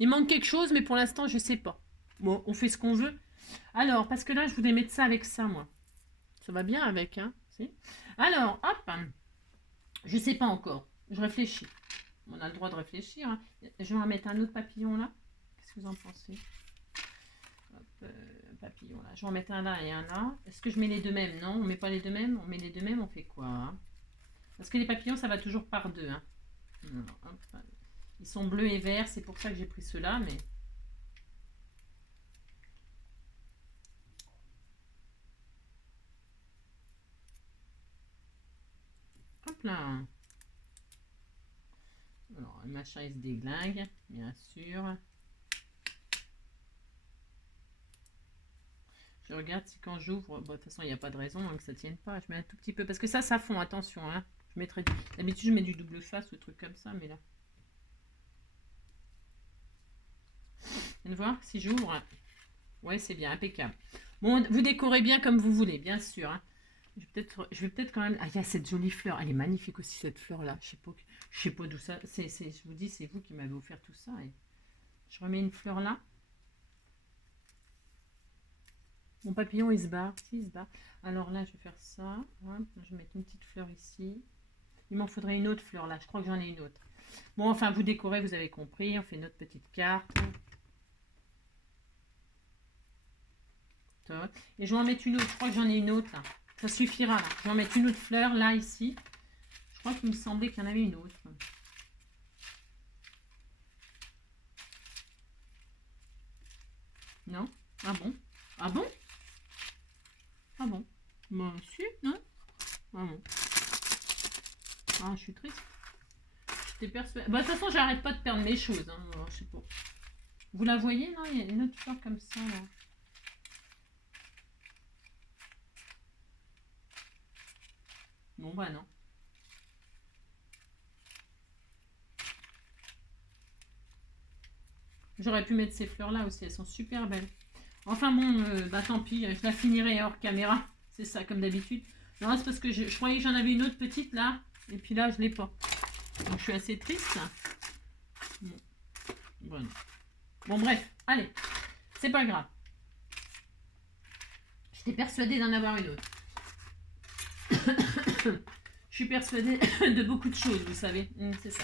Il manque quelque chose, mais pour l'instant, je sais pas. Bon, on fait ce qu'on veut. Alors, parce que là, je voulais mettre ça avec ça, moi. Ça va bien avec, hein. Alors, hop. Je sais pas encore. Je réfléchis. On a le droit de réfléchir. Hein. Je vais en mettre un autre papillon là. Qu'est-ce que vous en pensez? Hop, papillon là. Je vais en mettre un là et un là. Est-ce que je mets les deux mêmes? Non, on met pas les deux mêmes. On met les deux mêmes, on fait quoi? Hein? Parce que les papillons, ça va toujours par deux. Hein. Non, hop. Ils sont bleus et verts. C'est pour ça que j'ai pris ceux-là. Mais... Hop là. Alors, le machin, il se déglingue, bien sûr. Je regarde si quand j'ouvre, bon, de toute façon, il n'y a pas de raison hein, que ça ne tienne pas. Je mets un tout petit peu, parce que ça fond, attention. Hein. Je mettrai... D'habitude, je mets du double face ou truc comme ça, mais là... Vous allez voir, si j'ouvre... Ouais, c'est bien, impeccable. Bon, vous décorez bien comme vous voulez, bien sûr, hein. Je vais peut-être quand même. Ah, il y a cette jolie fleur. Elle est magnifique aussi, cette fleur-là. Je sais pas d'où ça. Je vous dis, c'est vous qui m'avez offert tout ça. Et je remets une fleur là. Mon papillon, il se barre. Si, il se barre. Alors là, je vais faire ça. Hop, je vais mettre une petite fleur ici. Il m'en faudrait une autre fleur là. Je crois que j'en ai une autre. Bon, enfin, vous décorez, vous avez compris. On fait notre petite carte. Et je vais en mettre une autre. Je crois que j'en ai une autre là. Ça suffira là. Je vais en mettre une autre fleur là, ici. Je crois qu'il me semblait qu'il y en avait une autre. Non? Ah bon? Ah bon? Ah bon? Bah si, non? Ah bon. Ah, je suis triste. J'étais persuadée. Bah, de toute façon, j'arrête pas de perdre mes choses. Hein. Alors, je sais pas. Vous la voyez, là? Il y a une autre fleur comme ça, là. Bon, bah non. J'aurais pu mettre ces fleurs-là aussi. Elles sont super belles. Enfin bon, bah tant pis. Je la finirai hors caméra. C'est ça, comme d'habitude. Non, c'est parce que je croyais que j'en avais une autre petite, là. Et puis là, je l'ai pas. Donc, je suis assez triste. Bon. Bon. Bon, bref, allez, c'est pas grave. J'étais persuadée d'en avoir une autre. Je suis persuadée de beaucoup de choses, vous savez. C'est ça.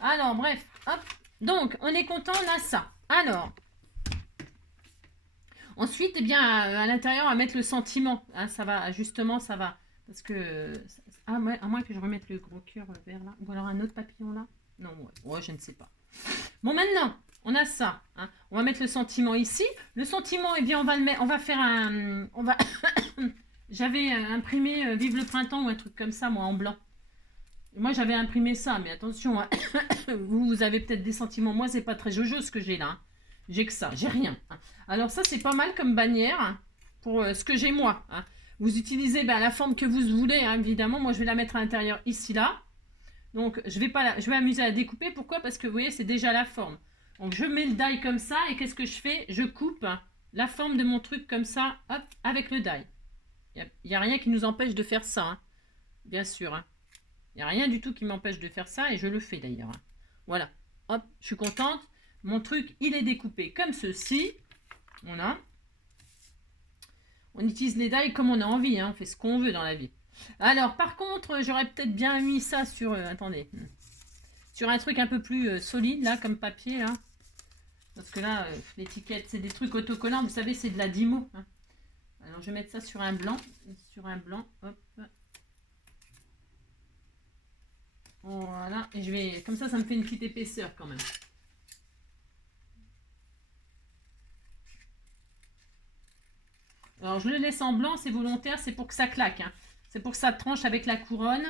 Alors, bref, hop. Donc, on est content, on a ça. Alors, ensuite, eh bien, à l'intérieur, on va mettre le sentiment. Hein, ça va, justement, ça va. Parce que, ah ouais, à moins que je remette le gros cœur vert là. Ou alors un autre papillon là. Non, ouais, je ne sais pas. Bon, maintenant, on a ça. Hein. On va mettre le sentiment ici. Le sentiment, eh bien, on va le mettre. On va faire un. On va. J'avais imprimé Vive le printemps ou un truc comme ça, moi, en blanc. Et moi, j'avais imprimé ça, mais attention, hein. vous avez peut-être des sentiments. Moi, c'est pas très jojo ce que j'ai là. Hein. J'ai que ça, j'ai rien. Hein. Alors, ça, c'est pas mal comme bannière hein, pour ce que j'ai moi. Hein. Vous utilisez la forme que vous voulez, hein, évidemment. Moi, je vais la mettre à l'intérieur ici, là. Donc, je vais m'amuser à découper. Pourquoi? Parce que vous voyez, c'est déjà la forme. Donc, je mets le die comme ça. Et qu'est-ce que je fais? Je coupe la forme de mon truc comme ça, hop, avec le die. Il n'y a rien qui nous empêche de faire ça, hein, bien sûr. Hein. Il n'y a rien du tout qui m'empêche de faire ça. Et je le fais d'ailleurs. Hein. Voilà. Hop, je suis contente. Mon truc, il est découpé comme ceci. Voilà. On utilise les die comme on a envie. Hein. On fait ce qu'on veut dans la vie. Alors, par contre, j'aurais peut-être bien mis ça sur... attendez. Sur un truc un peu plus solide, là, comme papier, là. Parce que là, l'étiquette, c'est des trucs autocollants. Vous savez, c'est de la Dymo. Hein. Alors, je vais mettre ça sur un blanc. Sur un blanc, hop. Voilà. Et je vais... Comme ça me fait une petite épaisseur, quand même. Alors, je le laisse en blanc, c'est volontaire. C'est pour que ça claque, hein. C'est pour que ça tranche avec la couronne.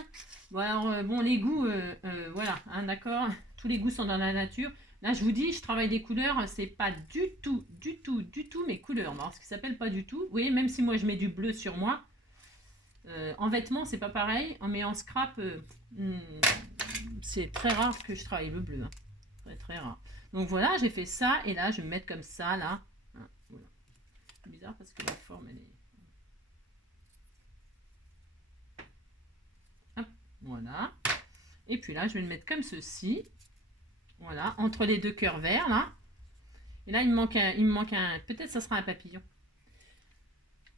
Bon, alors, bon, les goûts, voilà, hein, d'accord. Tous les goûts sont dans la nature. Là, je vous dis, je travaille des couleurs, c'est pas du tout mes couleurs. Alors, ce qui s'appelle pas du tout. Vous voyez, même si moi, je mets du bleu sur moi, en vêtements, c'est pas pareil. Mais en scrap, c'est très rare que je travaille le bleu. Hein. Très, très rare. Donc, voilà, j'ai fait ça. Et là, je vais me mettre comme ça, là. Hein, voilà. C'est bizarre parce que la forme, elle est... Voilà. Et puis là, je vais le mettre comme ceci. Voilà, entre les deux cœurs verts, là. Et là, il me manque un... Peut-être ça sera un papillon.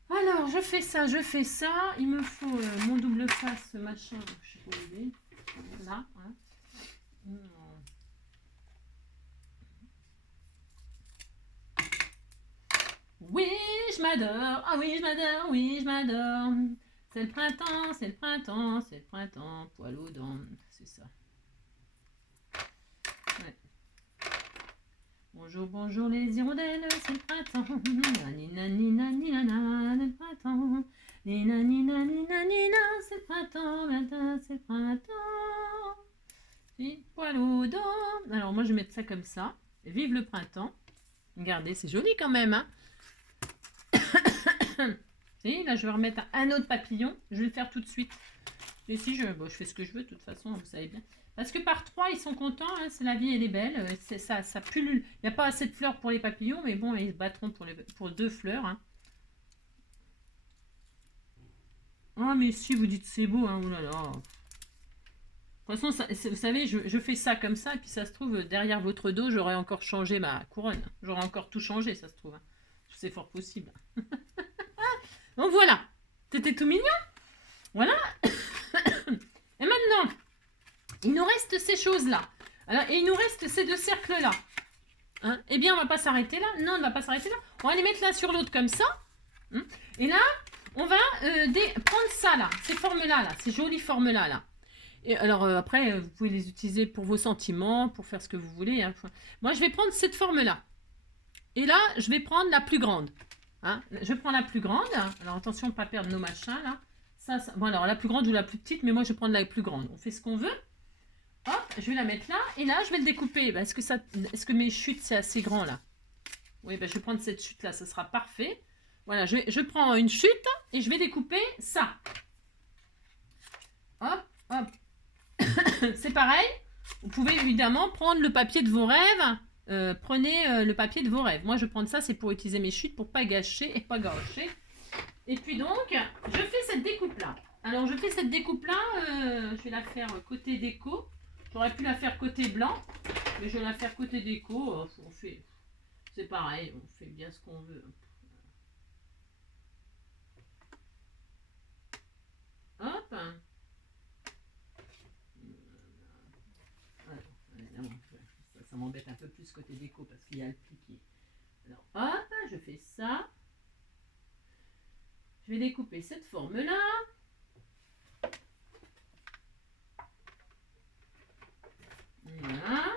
Alors, je fais ça. Il me faut mon double face, machin. Je sais pas où il est. Là, hein. Oui, je m'adore. Ah oui, je m'adore. Oui, je m'adore. C'est le printemps, c'est le printemps, c'est le printemps. Poil aux dents, c'est ça. Ouais. Bonjour, bonjour les hirondelles, c'est le printemps. Nani, nani, nani, nana, c'est le printemps. Nani, nani, nani, c'est le printemps. Maintenant, c'est le printemps. Si, poil aux dents. Alors, moi, je vais mettre ça comme ça. Vive le printemps. Regardez, c'est joli quand même, hein. Si, là, je vais remettre un autre papillon. Je vais le faire tout de suite. Et si je fais ce que je veux, de toute façon, vous savez bien. Parce que par 3, ils sont contents, hein, c'est la vie, elle est belle. Ça pullule. Il n'y a pas assez de fleurs pour les papillons, mais bon, ils se battront pour 2 fleurs. Hein. Oh, mais si, vous dites c'est beau, hein, oh là là. De toute façon, vous savez, je fais ça comme ça, et puis ça se trouve, derrière votre dos, j'aurais encore changé ma couronne. J'aurais encore tout changé, ça se trouve. Hein. C'est fort possible. Donc voilà, c'était tout mignon. Voilà. Et maintenant, il nous reste ces choses-là. Et il nous reste ces 2 cercles-là. Hein, eh bien, on va pas s'arrêter là. Non, on ne va pas s'arrêter là. On va les mettre l'un sur l'autre comme ça. Hein, et là, on va prendre ça là, ces formes-là, ces jolies formes-là. Là. Et alors après, vous pouvez les utiliser pour vos sentiments, pour faire ce que vous voulez. Hein. Moi, je vais prendre cette forme-là. Et là, je vais prendre la plus grande. Hein. Je prends la plus grande. Alors attention, pas perdre nos machins là. Ça, bon, alors la plus grande ou la plus petite, mais moi je vais prendre la plus grande. On fait ce qu'on veut. Hop, je vais la mettre là. Et là, je vais le découper. Est-ce que mes chutes, c'est assez grand là? Oui, ben, je vais prendre cette chute là, ça sera parfait. Voilà, je prends une chute et je vais découper ça. Hop, hop. C'est pareil. Vous pouvez évidemment prendre le papier de vos rêves. Prenez le papier de vos rêves. Moi, je vais prendre ça, c'est pour utiliser mes chutes, pour pas gâcher et pas gâcher. Et puis donc, je fais cette découpe-là. Alors, je fais cette découpe-là, je vais la faire côté déco. J'aurais pu la faire côté blanc, mais je vais la faire côté déco. On fait, c'est pareil, on fait bien ce qu'on veut. Hop. Ça m'embête un peu plus côté déco parce qu'il y a le pli qui... Alors, hop, je fais ça. Je vais découper cette forme-là. Voilà.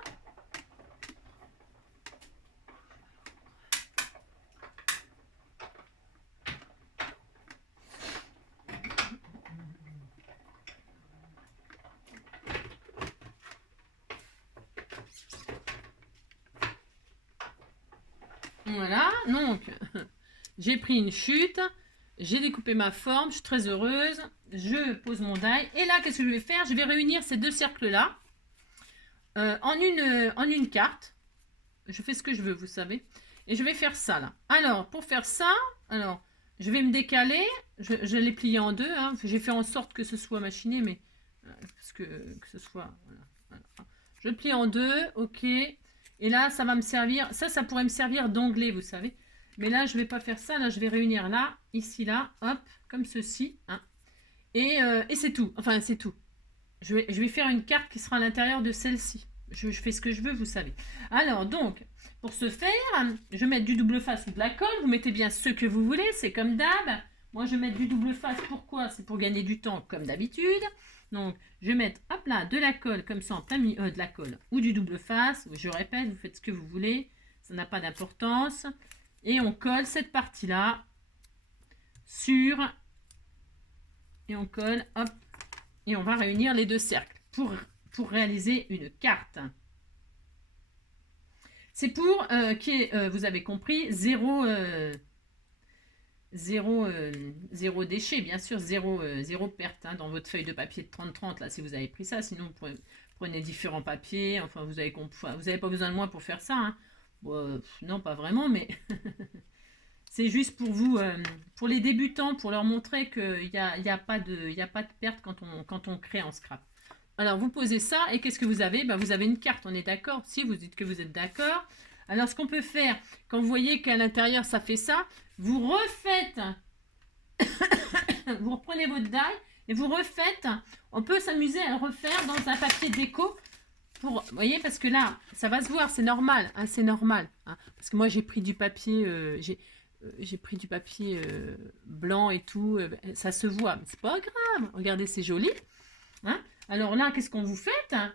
Voilà, donc j'ai pris une chute, j'ai découpé ma forme, je suis très heureuse, je pose mon die, et là qu'est-ce que je vais faire? Je vais réunir ces 2 cercles-là en une carte, je fais ce que je veux, vous savez, et je vais faire ça là. Alors, pour faire ça, alors, je vais me décaler, je l'ai plié en 2, hein, j'ai fait en sorte que ce soit machiné, mais que ce soit, voilà. Je plie en 2, ok. Et là, ça va me servir, ça pourrait me servir d'onglet, vous savez. Mais là, je ne vais pas faire ça. Là, je vais réunir là, ici, là, hop, comme ceci. Hein. Et c'est tout. Enfin, c'est tout. Je vais faire une carte qui sera à l'intérieur de celle-ci. Je fais ce que je veux, vous savez. Alors, donc, pour ce faire, je vais mettre du double face ou de la colle. Vous mettez bien ce que vous voulez, c'est comme d'hab. Moi, je vais mettre du double face. Pourquoi? C'est pour gagner du temps, comme d'habitude. Donc, je vais mettre, hop là, de la colle, comme ça, en plein milieu, de la colle, ou du double face. Je répète, vous faites ce que vous voulez. Ça n'a pas d'importance. Et on colle cette partie-là sur... Et on colle, hop. Et on va réunir les 2 cercles pour réaliser une carte. C'est pour, vous avez compris, zéro déchet, bien sûr, zéro perte hein, dans votre feuille de papier de 30-30, là, si vous avez pris ça. Sinon, vous prenez différents papiers. Enfin, vous n'avez pas besoin de moi pour faire ça. Hein. Bon, non, pas vraiment, mais c'est juste pour vous, pour les débutants, pour leur montrer qu'il n'y a pas de perte quand on crée en scrap. Alors, vous posez ça, et qu'est-ce que vous avez? Ben, vous avez une carte, on est d'accord? Si, vous dites que vous êtes d'accord. Alors, ce qu'on peut faire, quand vous voyez qu'à l'intérieur, ça fait ça, vous refaites, vous reprenez votre die, et vous refaites, on peut s'amuser à le refaire dans un papier déco, vous voyez, parce que là, ça va se voir, c'est normal, hein, c'est normal. Hein, parce que moi, j'ai pris du papier, j'ai pris du papier blanc et tout, ça se voit, mais c'est pas grave, regardez, c'est joli. Hein. Alors là, qu'est-ce qu'on vous fait?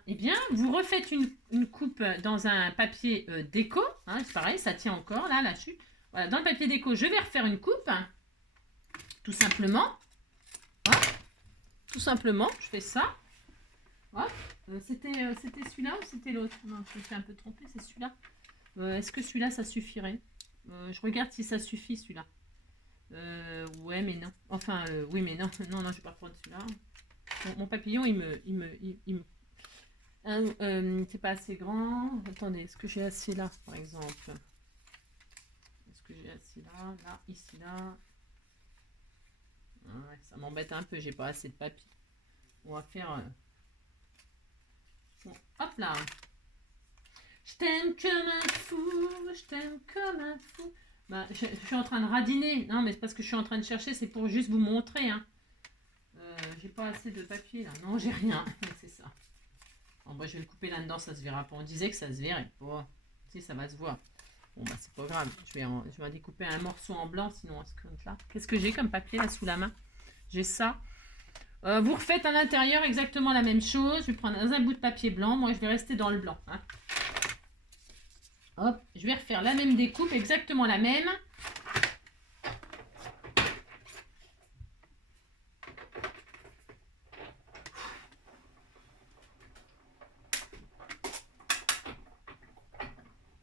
Eh bien, vous refaites une coupe dans un papier déco. Hein, c'est pareil, ça tient encore là, la chute. Voilà, dans le papier déco, je vais refaire une coupe. Hein, tout simplement. Hop, tout simplement, je fais ça. C'était celui-là ou c'était l'autre? Non, je me suis un peu trompée, c'est celui-là. Est-ce que celui-là, ça suffirait? Je regarde si ça suffit, celui-là. Ouais, mais non. Enfin, oui, mais non. Non, je vais pas prendre celui-là. Mon papillon, il me... c'est pas assez grand. Attendez, est-ce que j'ai assez là, par exemple? Est-ce que j'ai assez là, là, ici, là? Ouais, ça m'embête un peu, j'ai pas assez de papier. On va faire... Bon, hop là. Je t'aime comme un fou, je t'aime comme un fou. Bah, je suis en train de radiner. Non, mais c'est parce que je suis en train de chercher, c'est pour juste vous montrer. Hein. J'ai pas assez de papier là. Non, j'ai rien. C'est ça. Bon, bah, je vais le couper là-dedans, ça se verra pas. On disait que ça se verrait. Bon, si, ça va se voir. Bon, bah, c'est pas grave. Je vais découper un morceau en blanc, sinon, à ce compte-là. Qu'est-ce que j'ai comme papier là sous la main? J'ai ça. Vous refaites à l'intérieur exactement la même chose. Je vais prendre un bout de papier blanc. Moi, je vais rester dans le blanc. Hein. Hop, je vais refaire la même découpe, exactement la même.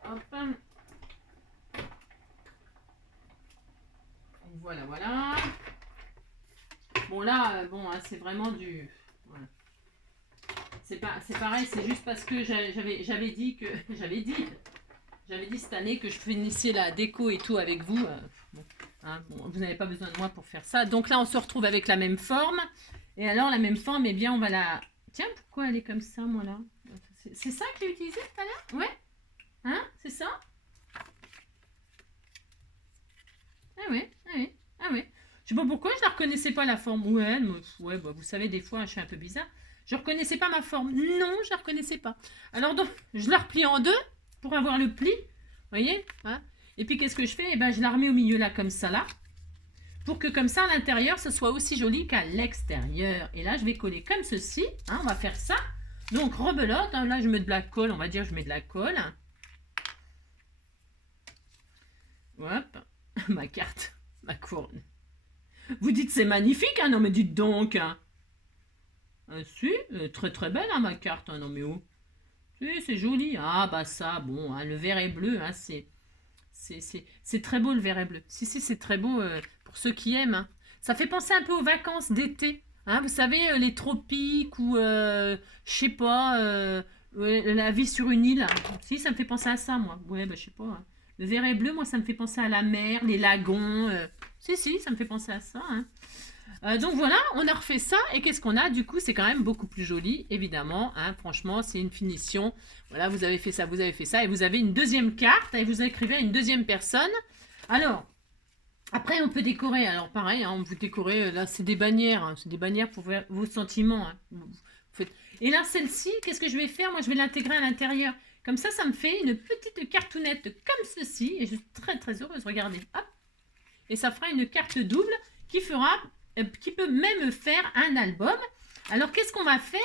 Hop. Voilà, voilà. Bon là, bon, hein, c'est vraiment du... Voilà. C'est pareil, c'est juste parce que j'avais dit que... J'avais dit cette année que je finissais la déco et tout avec vous. Bon, hein, bon, vous n'avez pas besoin de moi pour faire ça. Donc là, on se retrouve avec la même forme. Et alors, la même forme, eh bien, on va la... Tiens, pourquoi elle est comme ça, moi, là? C'est ça que j'ai utilisé tout à l'heure? Ouais. Hein? C'est ça? Ah oui, ah oui, ah oui. Je sais pas pourquoi je la reconnaissais pas, la forme. Ouais, ouais bah, vous savez, des fois, je suis un peu bizarre. Je reconnaissais pas ma forme. Non, je la reconnaissais pas. Alors, donc, je la replie en deux pour avoir le pli. Vous voyez, hein? Et puis, qu'est-ce que je fais? Eh ben, je la remets au milieu, là, comme ça, là. Pour que, comme ça, à l'intérieur, ce soit aussi joli qu'à l'extérieur. Et là, je vais coller comme ceci. Hein, on va faire ça. Donc, rebelote. Hein, là, je mets de la colle. On va dire, je mets de la colle. Hop. Ma carte. Ma couronne. Vous dites, c'est magnifique, hein? Non, mais dites donc, hein. Si, très très belle, hein, ma carte. Hein, non, mais où? Si, c'est joli. Ah, bah ça, bon, hein, le vert et bleu, hein, c'est très beau, le vert et bleu. Si, c'est très beau pour ceux qui aiment. Hein. Ça fait penser un peu aux vacances d'été. Hein, vous savez, les tropiques ou, je sais pas, ouais, la vie sur une île. Si, ça me fait penser à ça, moi. Ouais, bah, je sais pas. Hein. Le vert et bleu, moi, ça me fait penser à la mer, les lagons. Si, ça me fait penser à ça. Hein. Donc voilà, on a refait ça. Et qu'est-ce qu'on a? Du coup, c'est quand même beaucoup plus joli, évidemment. Hein, franchement, c'est une finition. Voilà, vous avez fait ça, vous avez fait ça. Et vous avez une deuxième carte. Et vous écrivez à une deuxième personne. Alors, après, on peut décorer. Alors, pareil, hein, vous décorez. Là, c'est des bannières. Hein, c'est des bannières pour vos sentiments. Hein. Et là, celle-ci, qu'est-ce que je vais faire? Moi, je vais l'intégrer à l'intérieur. Comme ça me fait une petite cartounette comme ceci. Et je suis très, très heureuse. Regardez. Hop. Et ça fera une carte double qui peut même faire un album. Alors, qu'est-ce qu'on va faire?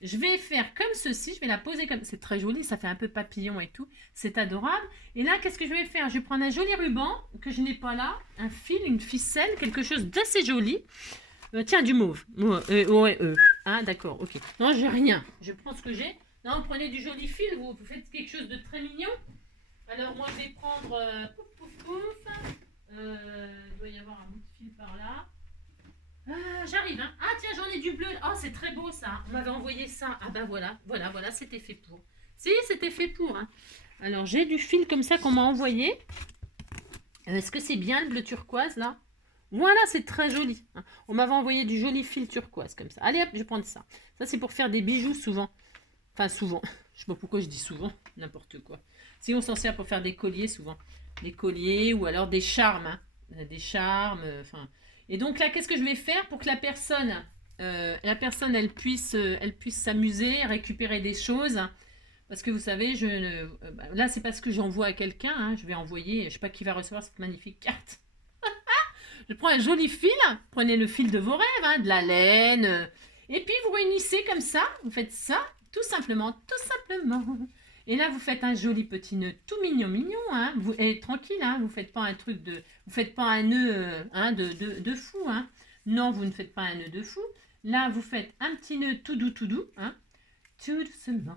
Je vais faire comme ceci. Je vais la poser comme... C'est très joli. Ça fait un peu papillon et tout. C'est adorable. Et là, qu'est-ce que je vais faire? Je vais prendre un joli ruban que je n'ai pas là. Un fil, une ficelle, quelque chose d'assez joli. Tiens, du mauve. Ouais, hein, d'accord, ok. Non, j'ai rien. Je prends ce que j'ai. Non, prenez du joli fil. Vous faites quelque chose de très mignon. Alors, moi, je vais prendre... pouf, pouf, pouf. Il doit y avoir un bout de fil par là. J'arrive, hein. Ah, tiens, j'en ai du bleu. Oh, c'est très beau, ça. On m'avait envoyé ça. Ah, ben voilà, c'était fait pour. Si, c'était fait pour. Hein. Alors, j'ai du fil comme ça qu'on m'a envoyé. Est-ce que c'est bien le bleu turquoise, là? Voilà, c'est très joli. Hein. On m'avait envoyé du joli fil turquoise, comme ça. Allez, hop, je vais prendre ça. Ça, c'est pour faire des bijoux, souvent. Enfin, souvent. Je sais pas pourquoi je dis souvent. N'importe quoi. Si, on s'en sert pour faire des colliers, souvent. Des colliers ou alors des charmes. Hein. Des charmes, enfin... Et donc là, qu'est-ce que je vais faire pour que la personne, elle puisse s'amuser, récupérer des choses. Parce que vous savez, là, c'est parce que j'envoie à quelqu'un. Hein, je vais envoyer, je sais pas qui va recevoir cette magnifique carte. Je prends un joli fil. Prenez le fil de vos rêves, hein, de la laine. Et puis, vous réunissez comme ça. Vous faites ça, tout simplement, tout simplement. Et là, vous faites un joli petit nœud tout mignon, hein. Et tranquille, hein. Vous faites pas un truc de... Vous faites pas un nœud hein, de fou, hein. Non, vous ne faites pas un nœud de fou. Là, vous faites un petit nœud tout doux, hein. Tout doucement.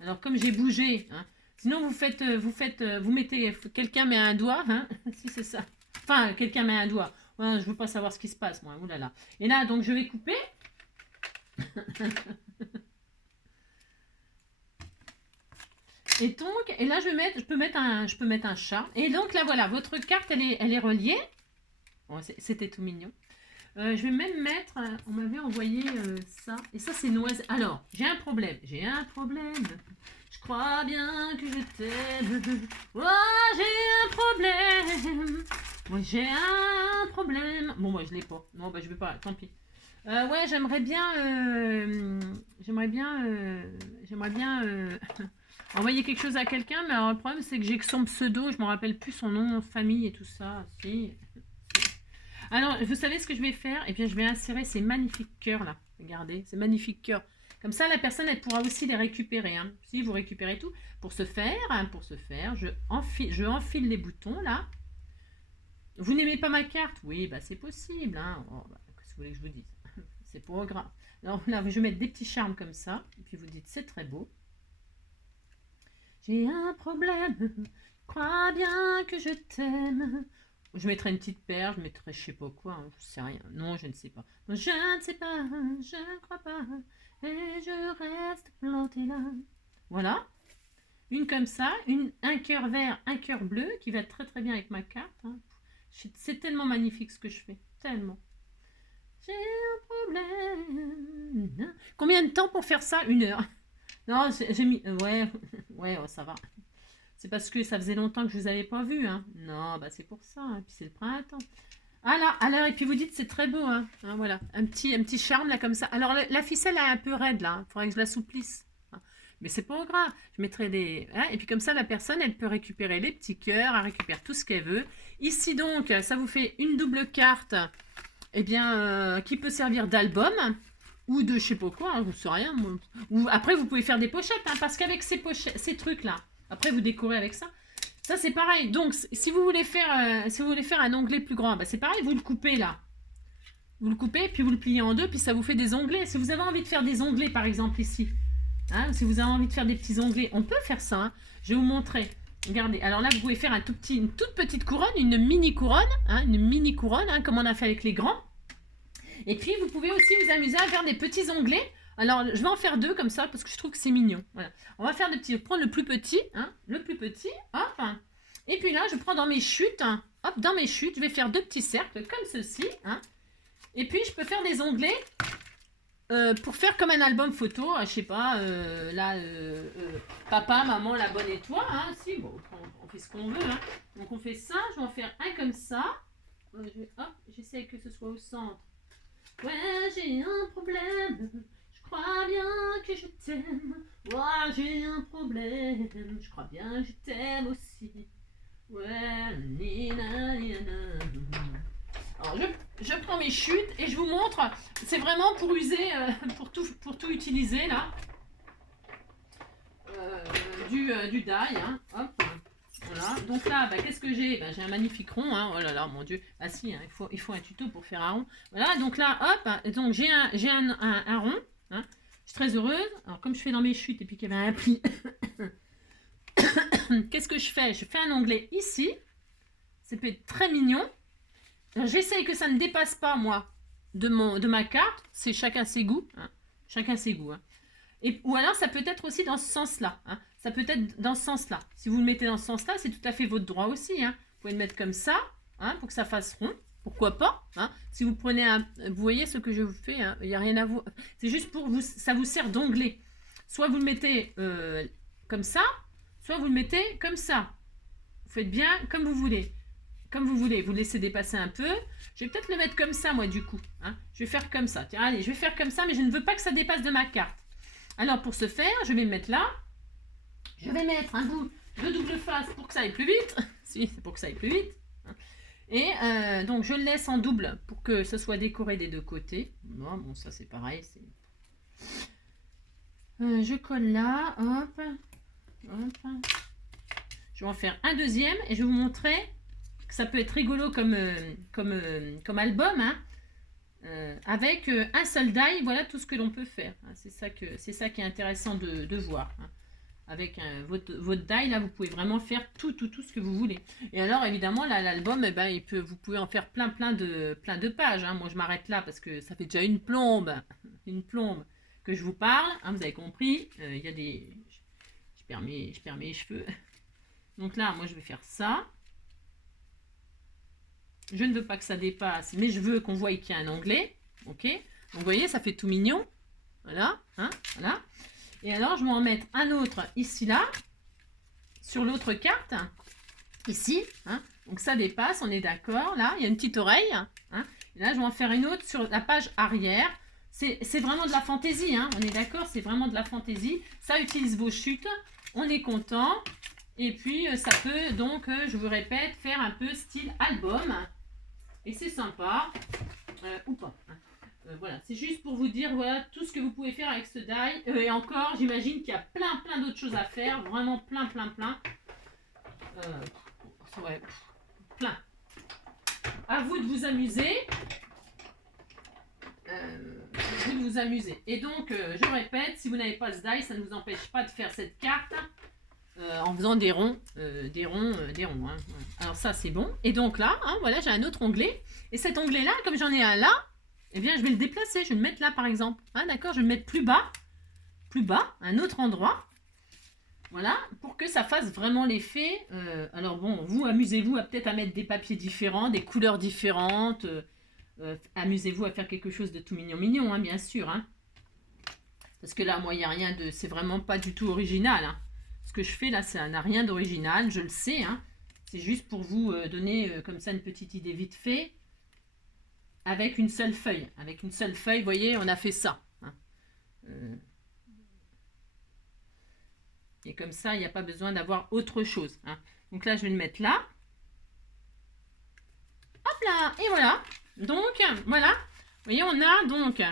Alors, comme j'ai bougé, hein. Sinon, vous mettez... Quelqu'un met un doigt, hein. Si, c'est ça. Enfin, quelqu'un met un doigt. Ouais, je veux pas savoir ce qui se passe, moi. Oulala. Et là, donc, je vais couper. Et donc, et là je peux mettre un chat. Et donc là voilà, votre carte elle est reliée. Bon, c'était tout mignon. Je vais même mettre, on m'avait envoyé ça, et ça c'est noisette. Alors, j'ai un problème. Je crois bien que je t'aime. Oh, j'ai un problème. Moi j'ai un problème. Bon, moi je l'ai pas. Non, bah je vais pas, tant pis. Ouais, j'aimerais bien envoyer quelque chose à quelqu'un, mais alors le problème c'est que j'ai que son pseudo, je me rappelle plus son nom, famille et tout ça. Si. Alors, vous savez ce que je vais faire? Eh bien, je vais insérer ces magnifiques cœurs là. Regardez, ces magnifiques cœurs. Comme ça, la personne, elle pourra aussi les récupérer. Hein. Si vous récupérez tout. Pour ce faire, je enfile les boutons là. Vous n'aimez pas ma carte? Oui, bah c'est possible. Hein. Oh, bah, qu'est-ce que vous voulez que je vous dise? C'est pas grave. Alors là, je vais mettre des petits charmes comme ça. Et puis vous dites, c'est très beau. J'ai un problème. Crois bien que je t'aime. Je mettrai une petite perle, je mettrai je sais pas quoi, hein, je sais rien. Non, je ne sais pas. Non, je ne sais pas, je ne crois pas. Et je reste plantée là. Voilà. Une comme ça, un cœur vert, un cœur bleu, qui va très très bien avec ma carte. Hein. C'est tellement magnifique ce que je fais. Tellement. J'ai un problème. Combien de temps pour faire ça? 1 heure. Non, j'ai mis... ouais, ouais, oh, ça va. C'est parce que ça faisait longtemps que je vous avais pas vu, hein. Non, bah c'est pour ça. Et puis c'est le printemps. Ah là, alors, et puis vous dites c'est très beau, hein. Hein, voilà, un petit charme là comme ça. Alors la ficelle est un peu raide là. Il faudrait que je l'assouplisse. Hein. Mais c'est pas grave. Je mettrai des. Hein, et puis comme ça, la personne, elle peut récupérer les petits cœurs, elle récupère tout ce qu'elle veut. Ici donc, ça vous fait une double carte, eh bien, qui peut servir d'album. Ou de je sais pas quoi, hein, je sais rien. Moi. Ou après, vous pouvez faire des pochettes, hein, parce qu'avec ces trucs-là, après vous décorez avec ça. Ça c'est pareil. Donc si vous voulez faire un onglet plus grand, bah, c'est pareil, vous le coupez là. Vous le coupez, puis vous le pliez en deux, puis ça vous fait des onglets. Si vous avez envie de faire des onglets par exemple ici, hein, si vous avez envie de faire des petits onglets, on peut faire ça. Hein. Je vais vous montrer. Regardez, alors là vous pouvez faire une toute petite couronne, une mini couronne, hein, comme on a fait avec les grands. Et puis vous pouvez aussi vous amuser à faire des petits onglets. Alors, je vais en faire 2 comme ça parce que je trouve que c'est mignon. Voilà. On va faire des petits. Prendre le plus petit, hein, hop. Et puis là, je prends dans mes chutes, hein, hop, dans mes chutes, je vais faire 2 petits cercles comme ceci, hein. Et puis je peux faire des onglets pour faire comme un album photo. Je sais pas, là, papa, maman, la bonne et toi, hein. Si, bon, on fait ce qu'on veut, hein. Donc on fait ça. Je vais en faire un comme ça. Hop, j'essaie que ce soit au centre. Ouais, j'ai un problème. Je crois bien que je t'aime. Ouais, j'ai un problème. Je crois bien que je t'aime aussi. Ouais, nina, nina. Alors, je prends mes chutes et je vous montre. C'est vraiment pour user, pour tout utiliser là. Du die. Hein. Hop. Voilà. Donc là, bah, qu'est-ce que j'ai? Bah, j'ai un magnifique rond. Hein. Oh là là, mon Dieu. Ah si, hein, il faut un tuto pour faire un rond. Voilà. Donc là, hop. Donc j'ai un rond. Hein. Je suis très heureuse. Alors, comme je fais dans mes chutes et puis qu'il y avait un pli, qu'est-ce que je fais? Je fais un onglet ici. Ça peut être très mignon. J'essaye que ça ne dépasse pas, moi, de ma carte. C'est chacun ses goûts. Hein. Chacun ses goûts. Hein. Ou alors, ça peut être aussi dans ce sens-là. Hein. Ça peut être dans ce sens-là. Si vous le mettez dans ce sens-là, c'est tout à fait votre droit aussi. Hein. Vous pouvez le mettre comme ça, hein, pour que ça fasse rond. Pourquoi pas, hein. Si vous prenez vous voyez ce que je vous fais, hein, il n'y a rien à vous... C'est juste pour vous, ça vous sert d'onglet. Soit vous le mettez comme ça, soit vous le mettez comme ça. Vous faites bien comme vous voulez. Comme vous voulez, vous laissez dépasser un peu. Je vais peut-être le mettre comme ça, moi, du coup. Hein. Je vais faire comme ça. Tiens, allez, je vais faire comme ça, mais je ne veux pas que ça dépasse de ma carte. Alors, pour ce faire, je vais me mettre là. Je vais mettre un bout de double face pour que ça aille plus vite. Si, c'est pour que ça aille plus vite. Et donc, je le laisse en double pour que ce soit décoré des deux côtés. Bon, ça, c'est pareil. Je colle là. Hop. Hop. Je vais en faire un deuxième et je vais vous montrer que ça peut être rigolo comme album. Hein. Avec un seul die, voilà tout ce que l'on peut faire. Hein. C'est ça qui est intéressant de voir. Hein. Avec votre die, là, vous pouvez vraiment faire tout ce que vous voulez. Et alors, évidemment, là, l'album, eh ben, vous pouvez en faire plein de pages. Hein. Moi, je m'arrête là parce que ça fait déjà une plombe. Une plombe. que je vous parle. Hein, vous avez compris. Il y a des... Je perds mes cheveux. Donc là, moi, je vais faire ça. Je ne veux pas que ça dépasse, mais je veux qu'on voie qu'il y a un onglet. Ok. Donc, vous voyez, ça fait tout mignon. Voilà. Hein, voilà. Et alors, je vais en mettre un autre ici, là. Sur l'autre carte. Ici. Hein. Donc, ça dépasse, on est d'accord. Là, il y a une petite oreille. Hein. Et là, je vais en faire une autre sur la page arrière. C'est vraiment de la fantaisie, hein. On est d'accord, c'est vraiment de la fantaisie. Ça utilise vos chutes, on est content. Et puis, ça peut donc, je vous répète, faire un peu style album. Et c'est sympa, ou pas. Hein. Voilà, c'est juste pour vous dire, voilà, tout ce que vous pouvez faire avec ce die. Et encore, j'imagine qu'il y a plein d'autres choses à faire. Vraiment plein. Ouais, plein. À vous de vous amuser. Et donc, je répète, si vous n'avez pas ce die, ça ne vous empêche pas de faire cette carte en faisant des ronds. Hein. Alors ça, c'est bon. Et donc là, hein, voilà, j'ai un autre onglet. Et cet onglet-là, comme j'en ai un là, eh bien, je vais le déplacer. Je vais le mettre là, par exemple. Hein, d'accord, je vais le mettre plus bas, un autre endroit. Voilà, pour que ça fasse vraiment l'effet. Alors bon, vous, amusez-vous peut-être à mettre des papiers différents, des couleurs différentes. Amusez-vous à faire quelque chose de tout mignon, hein, bien sûr. Hein. Parce que là, moi, il n'y a rien de... C'est vraiment pas du tout original. Hein. Ce que je fais là, ça n'a rien d'original, je le sais. Hein. C'est juste pour vous donner comme ça une petite idée vite fait. Avec une seule feuille. Avec une seule feuille, vous voyez, on a fait ça. Hein. Et comme ça, il n'y a pas besoin d'avoir autre chose. Hein. Donc là, je vais le mettre là. Hop là, et voilà. Donc, voilà. Vous voyez, on a donc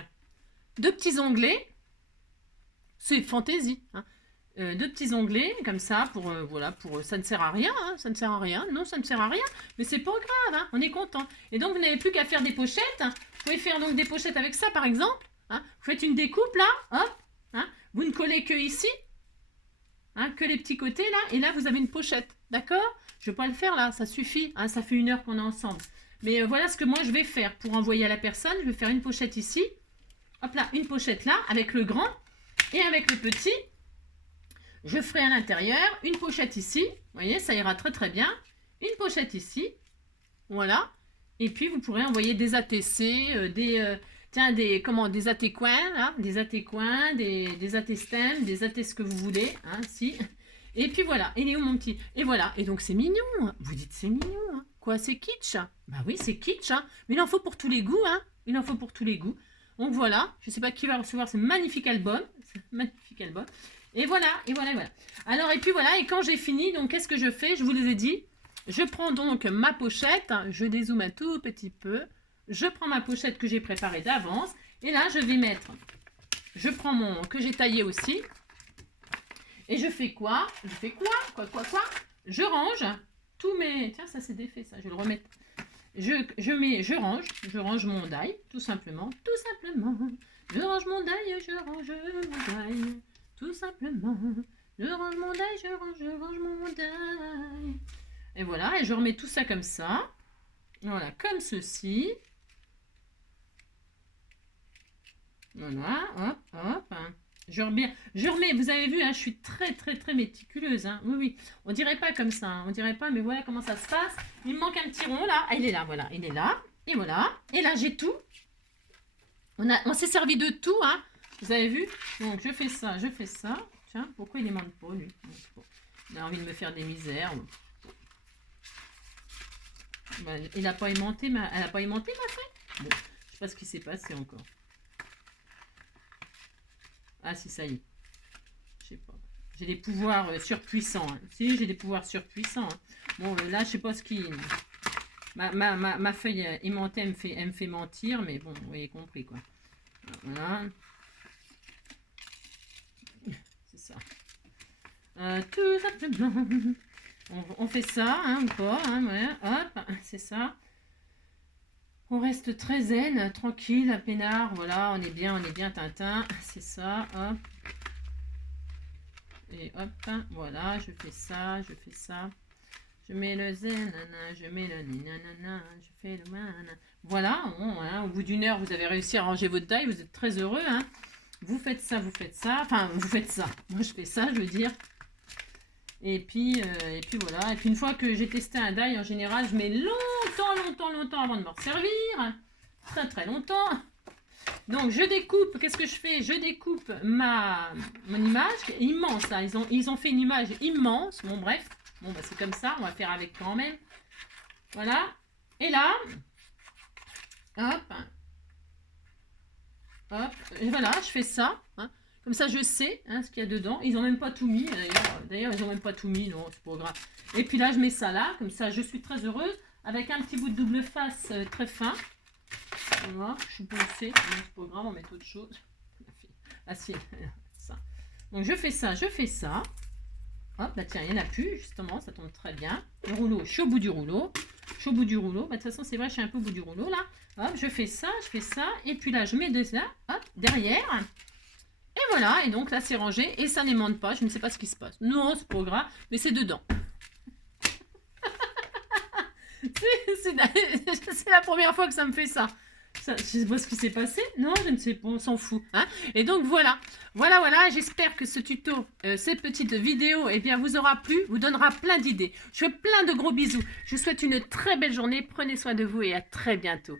2 petits onglets. C'est fantaisie. Hein. 2 petits onglets, comme ça, voilà, ça ne sert à rien. Hein, ça ne sert à rien. Non, ça ne sert à rien. Mais c'est pas grave. Hein, on est content. Et donc, vous n'avez plus qu'à faire des pochettes. Vous pouvez faire donc des pochettes avec ça, par exemple. Hein. Vous faites une découpe, là. Hop. Hein. Vous ne collez que ici. Hein, que les petits côtés, là. Et là, vous avez une pochette. D'accord? Je ne vais pas le faire, là. Ça suffit. Hein, ça fait 1 heure qu'on est ensemble. Mais voilà ce que moi je vais faire pour envoyer à la personne. Je vais faire une pochette ici. Hop là, une pochette là avec le grand. Et avec le petit, je ferai à l'intérieur une pochette ici. Vous voyez, ça ira très bien. Une pochette ici. Voilà. Et puis vous pourrez envoyer des ATC, des AT-coins, hein, des AT-coins, des AT-stems, des AT ce que vous voulez. Hein, si. Et puis voilà, il est où mon petit? Et voilà, et donc c'est mignon. Vous dites c'est mignon, hein. Quoi, c'est kitsch? Bah oui, c'est kitsch, hein. Mais il en faut pour tous les goûts, hein. Il en faut pour tous les goûts. Donc voilà, je ne sais pas qui va recevoir ce magnifique album. Et voilà. Alors, et puis voilà, et quand j'ai fini, donc qu'est-ce que je fais? Je vous les ai dit. Je prends donc ma pochette, je dézoome un tout petit peu. Je prends ma pochette que j'ai préparée d'avance. Et là, je vais mettre, je prends mon, que j'ai taillé aussi. Et je fais quoi? Je range tous mes... Tiens, ça c'est défait, ça. Je vais le remettre. Je range mon die, tout simplement. Je range mon die, tout simplement. Je range mon die, je range mon die. Et voilà, et je remets tout ça comme ça. Voilà, comme ceci. Voilà, hop. Je remets, vous avez vu, hein, je suis très méticuleuse. Hein. Oui, on dirait pas comme ça, hein. On dirait pas, mais voilà comment ça se passe. Il me manque un petit rond là, ah, il est là, voilà, il est là, et voilà. Et là, j'ai tout. On s'est servi de tout, hein. Vous avez vu? Donc, je fais ça. Tiens, pourquoi il aimante pas, lui? Il a envie de me faire des misères. Bah, elle n'a pas aimanté, ma feuille? Bon, je sais pas ce qui s'est passé encore. Ah si, ça y est. Je sais pas. J'ai des pouvoirs surpuissants. Hein. Si, j'ai des pouvoirs surpuissants. Hein. Bon, là, je sais pas ce qui... Ma feuille aimantée, elle me fait mentir, mais bon, vous avez compris, quoi. Voilà. C'est ça. Tout simplement. On fait ça, hein, ou pas, hein, ouais. Hop, c'est ça. On reste très zen, tranquille, peinard, voilà, on est bien Tintin, c'est ça, hop. Et hop, voilà, je fais ça. Je mets le zen, nana, je mets le nanana, je fais le manana. Voilà, bon, hein, au bout d'1 heure, vous avez réussi à ranger votre die, vous êtes très heureux, hein. vous faites ça, enfin vous faites ça, moi je fais ça, je veux dire. Et puis voilà, et puis une fois que j'ai testé un die, en général, je mets longtemps avant de m'en servir, très longtemps. Donc je découpe, qu'est-ce que je fais? Je découpe mon image, immense là, ils ont fait une image immense, bon bref, bon bah c'est comme ça, on va faire avec quand même. Voilà, et là, hop, et voilà, je fais ça, hein. Comme ça je sais ce qu'il y a dedans, ils n'ont même pas tout mis, d'ailleurs ils n'ont même pas tout mis, non c'est pas grave. Et puis là je mets ça là, comme ça je suis très heureuse, avec un petit bout de double face très fin. Voilà, je suis poussée, c'est pas grave, on met autre chose. Ah si, ça. Donc je fais ça. Hop, bah tiens, il n'y en a plus, justement, ça tombe très bien. Le rouleau, je suis au bout du rouleau. Bah, de toute façon, c'est vrai, je suis un peu au bout du rouleau, là. Hop, je fais ça, et puis là, je mets de ça, hop, derrière. Et voilà, et donc là, c'est rangé, et ça n'aimante pas, je ne sais pas ce qui se passe. Non, c'est pas grave, mais c'est dedans. C'est la première fois que ça me fait ça. Je ne sais pas ce qui s'est passé. Non, je ne sais pas, on s'en fout. Hein. Et donc voilà. Voilà. J'espère que ce tuto, cette petite vidéo, eh bien, vous aura plu, vous donnera plein d'idées. Je fais plein de gros bisous. Je vous souhaite une très belle journée. Prenez soin de vous et à très bientôt.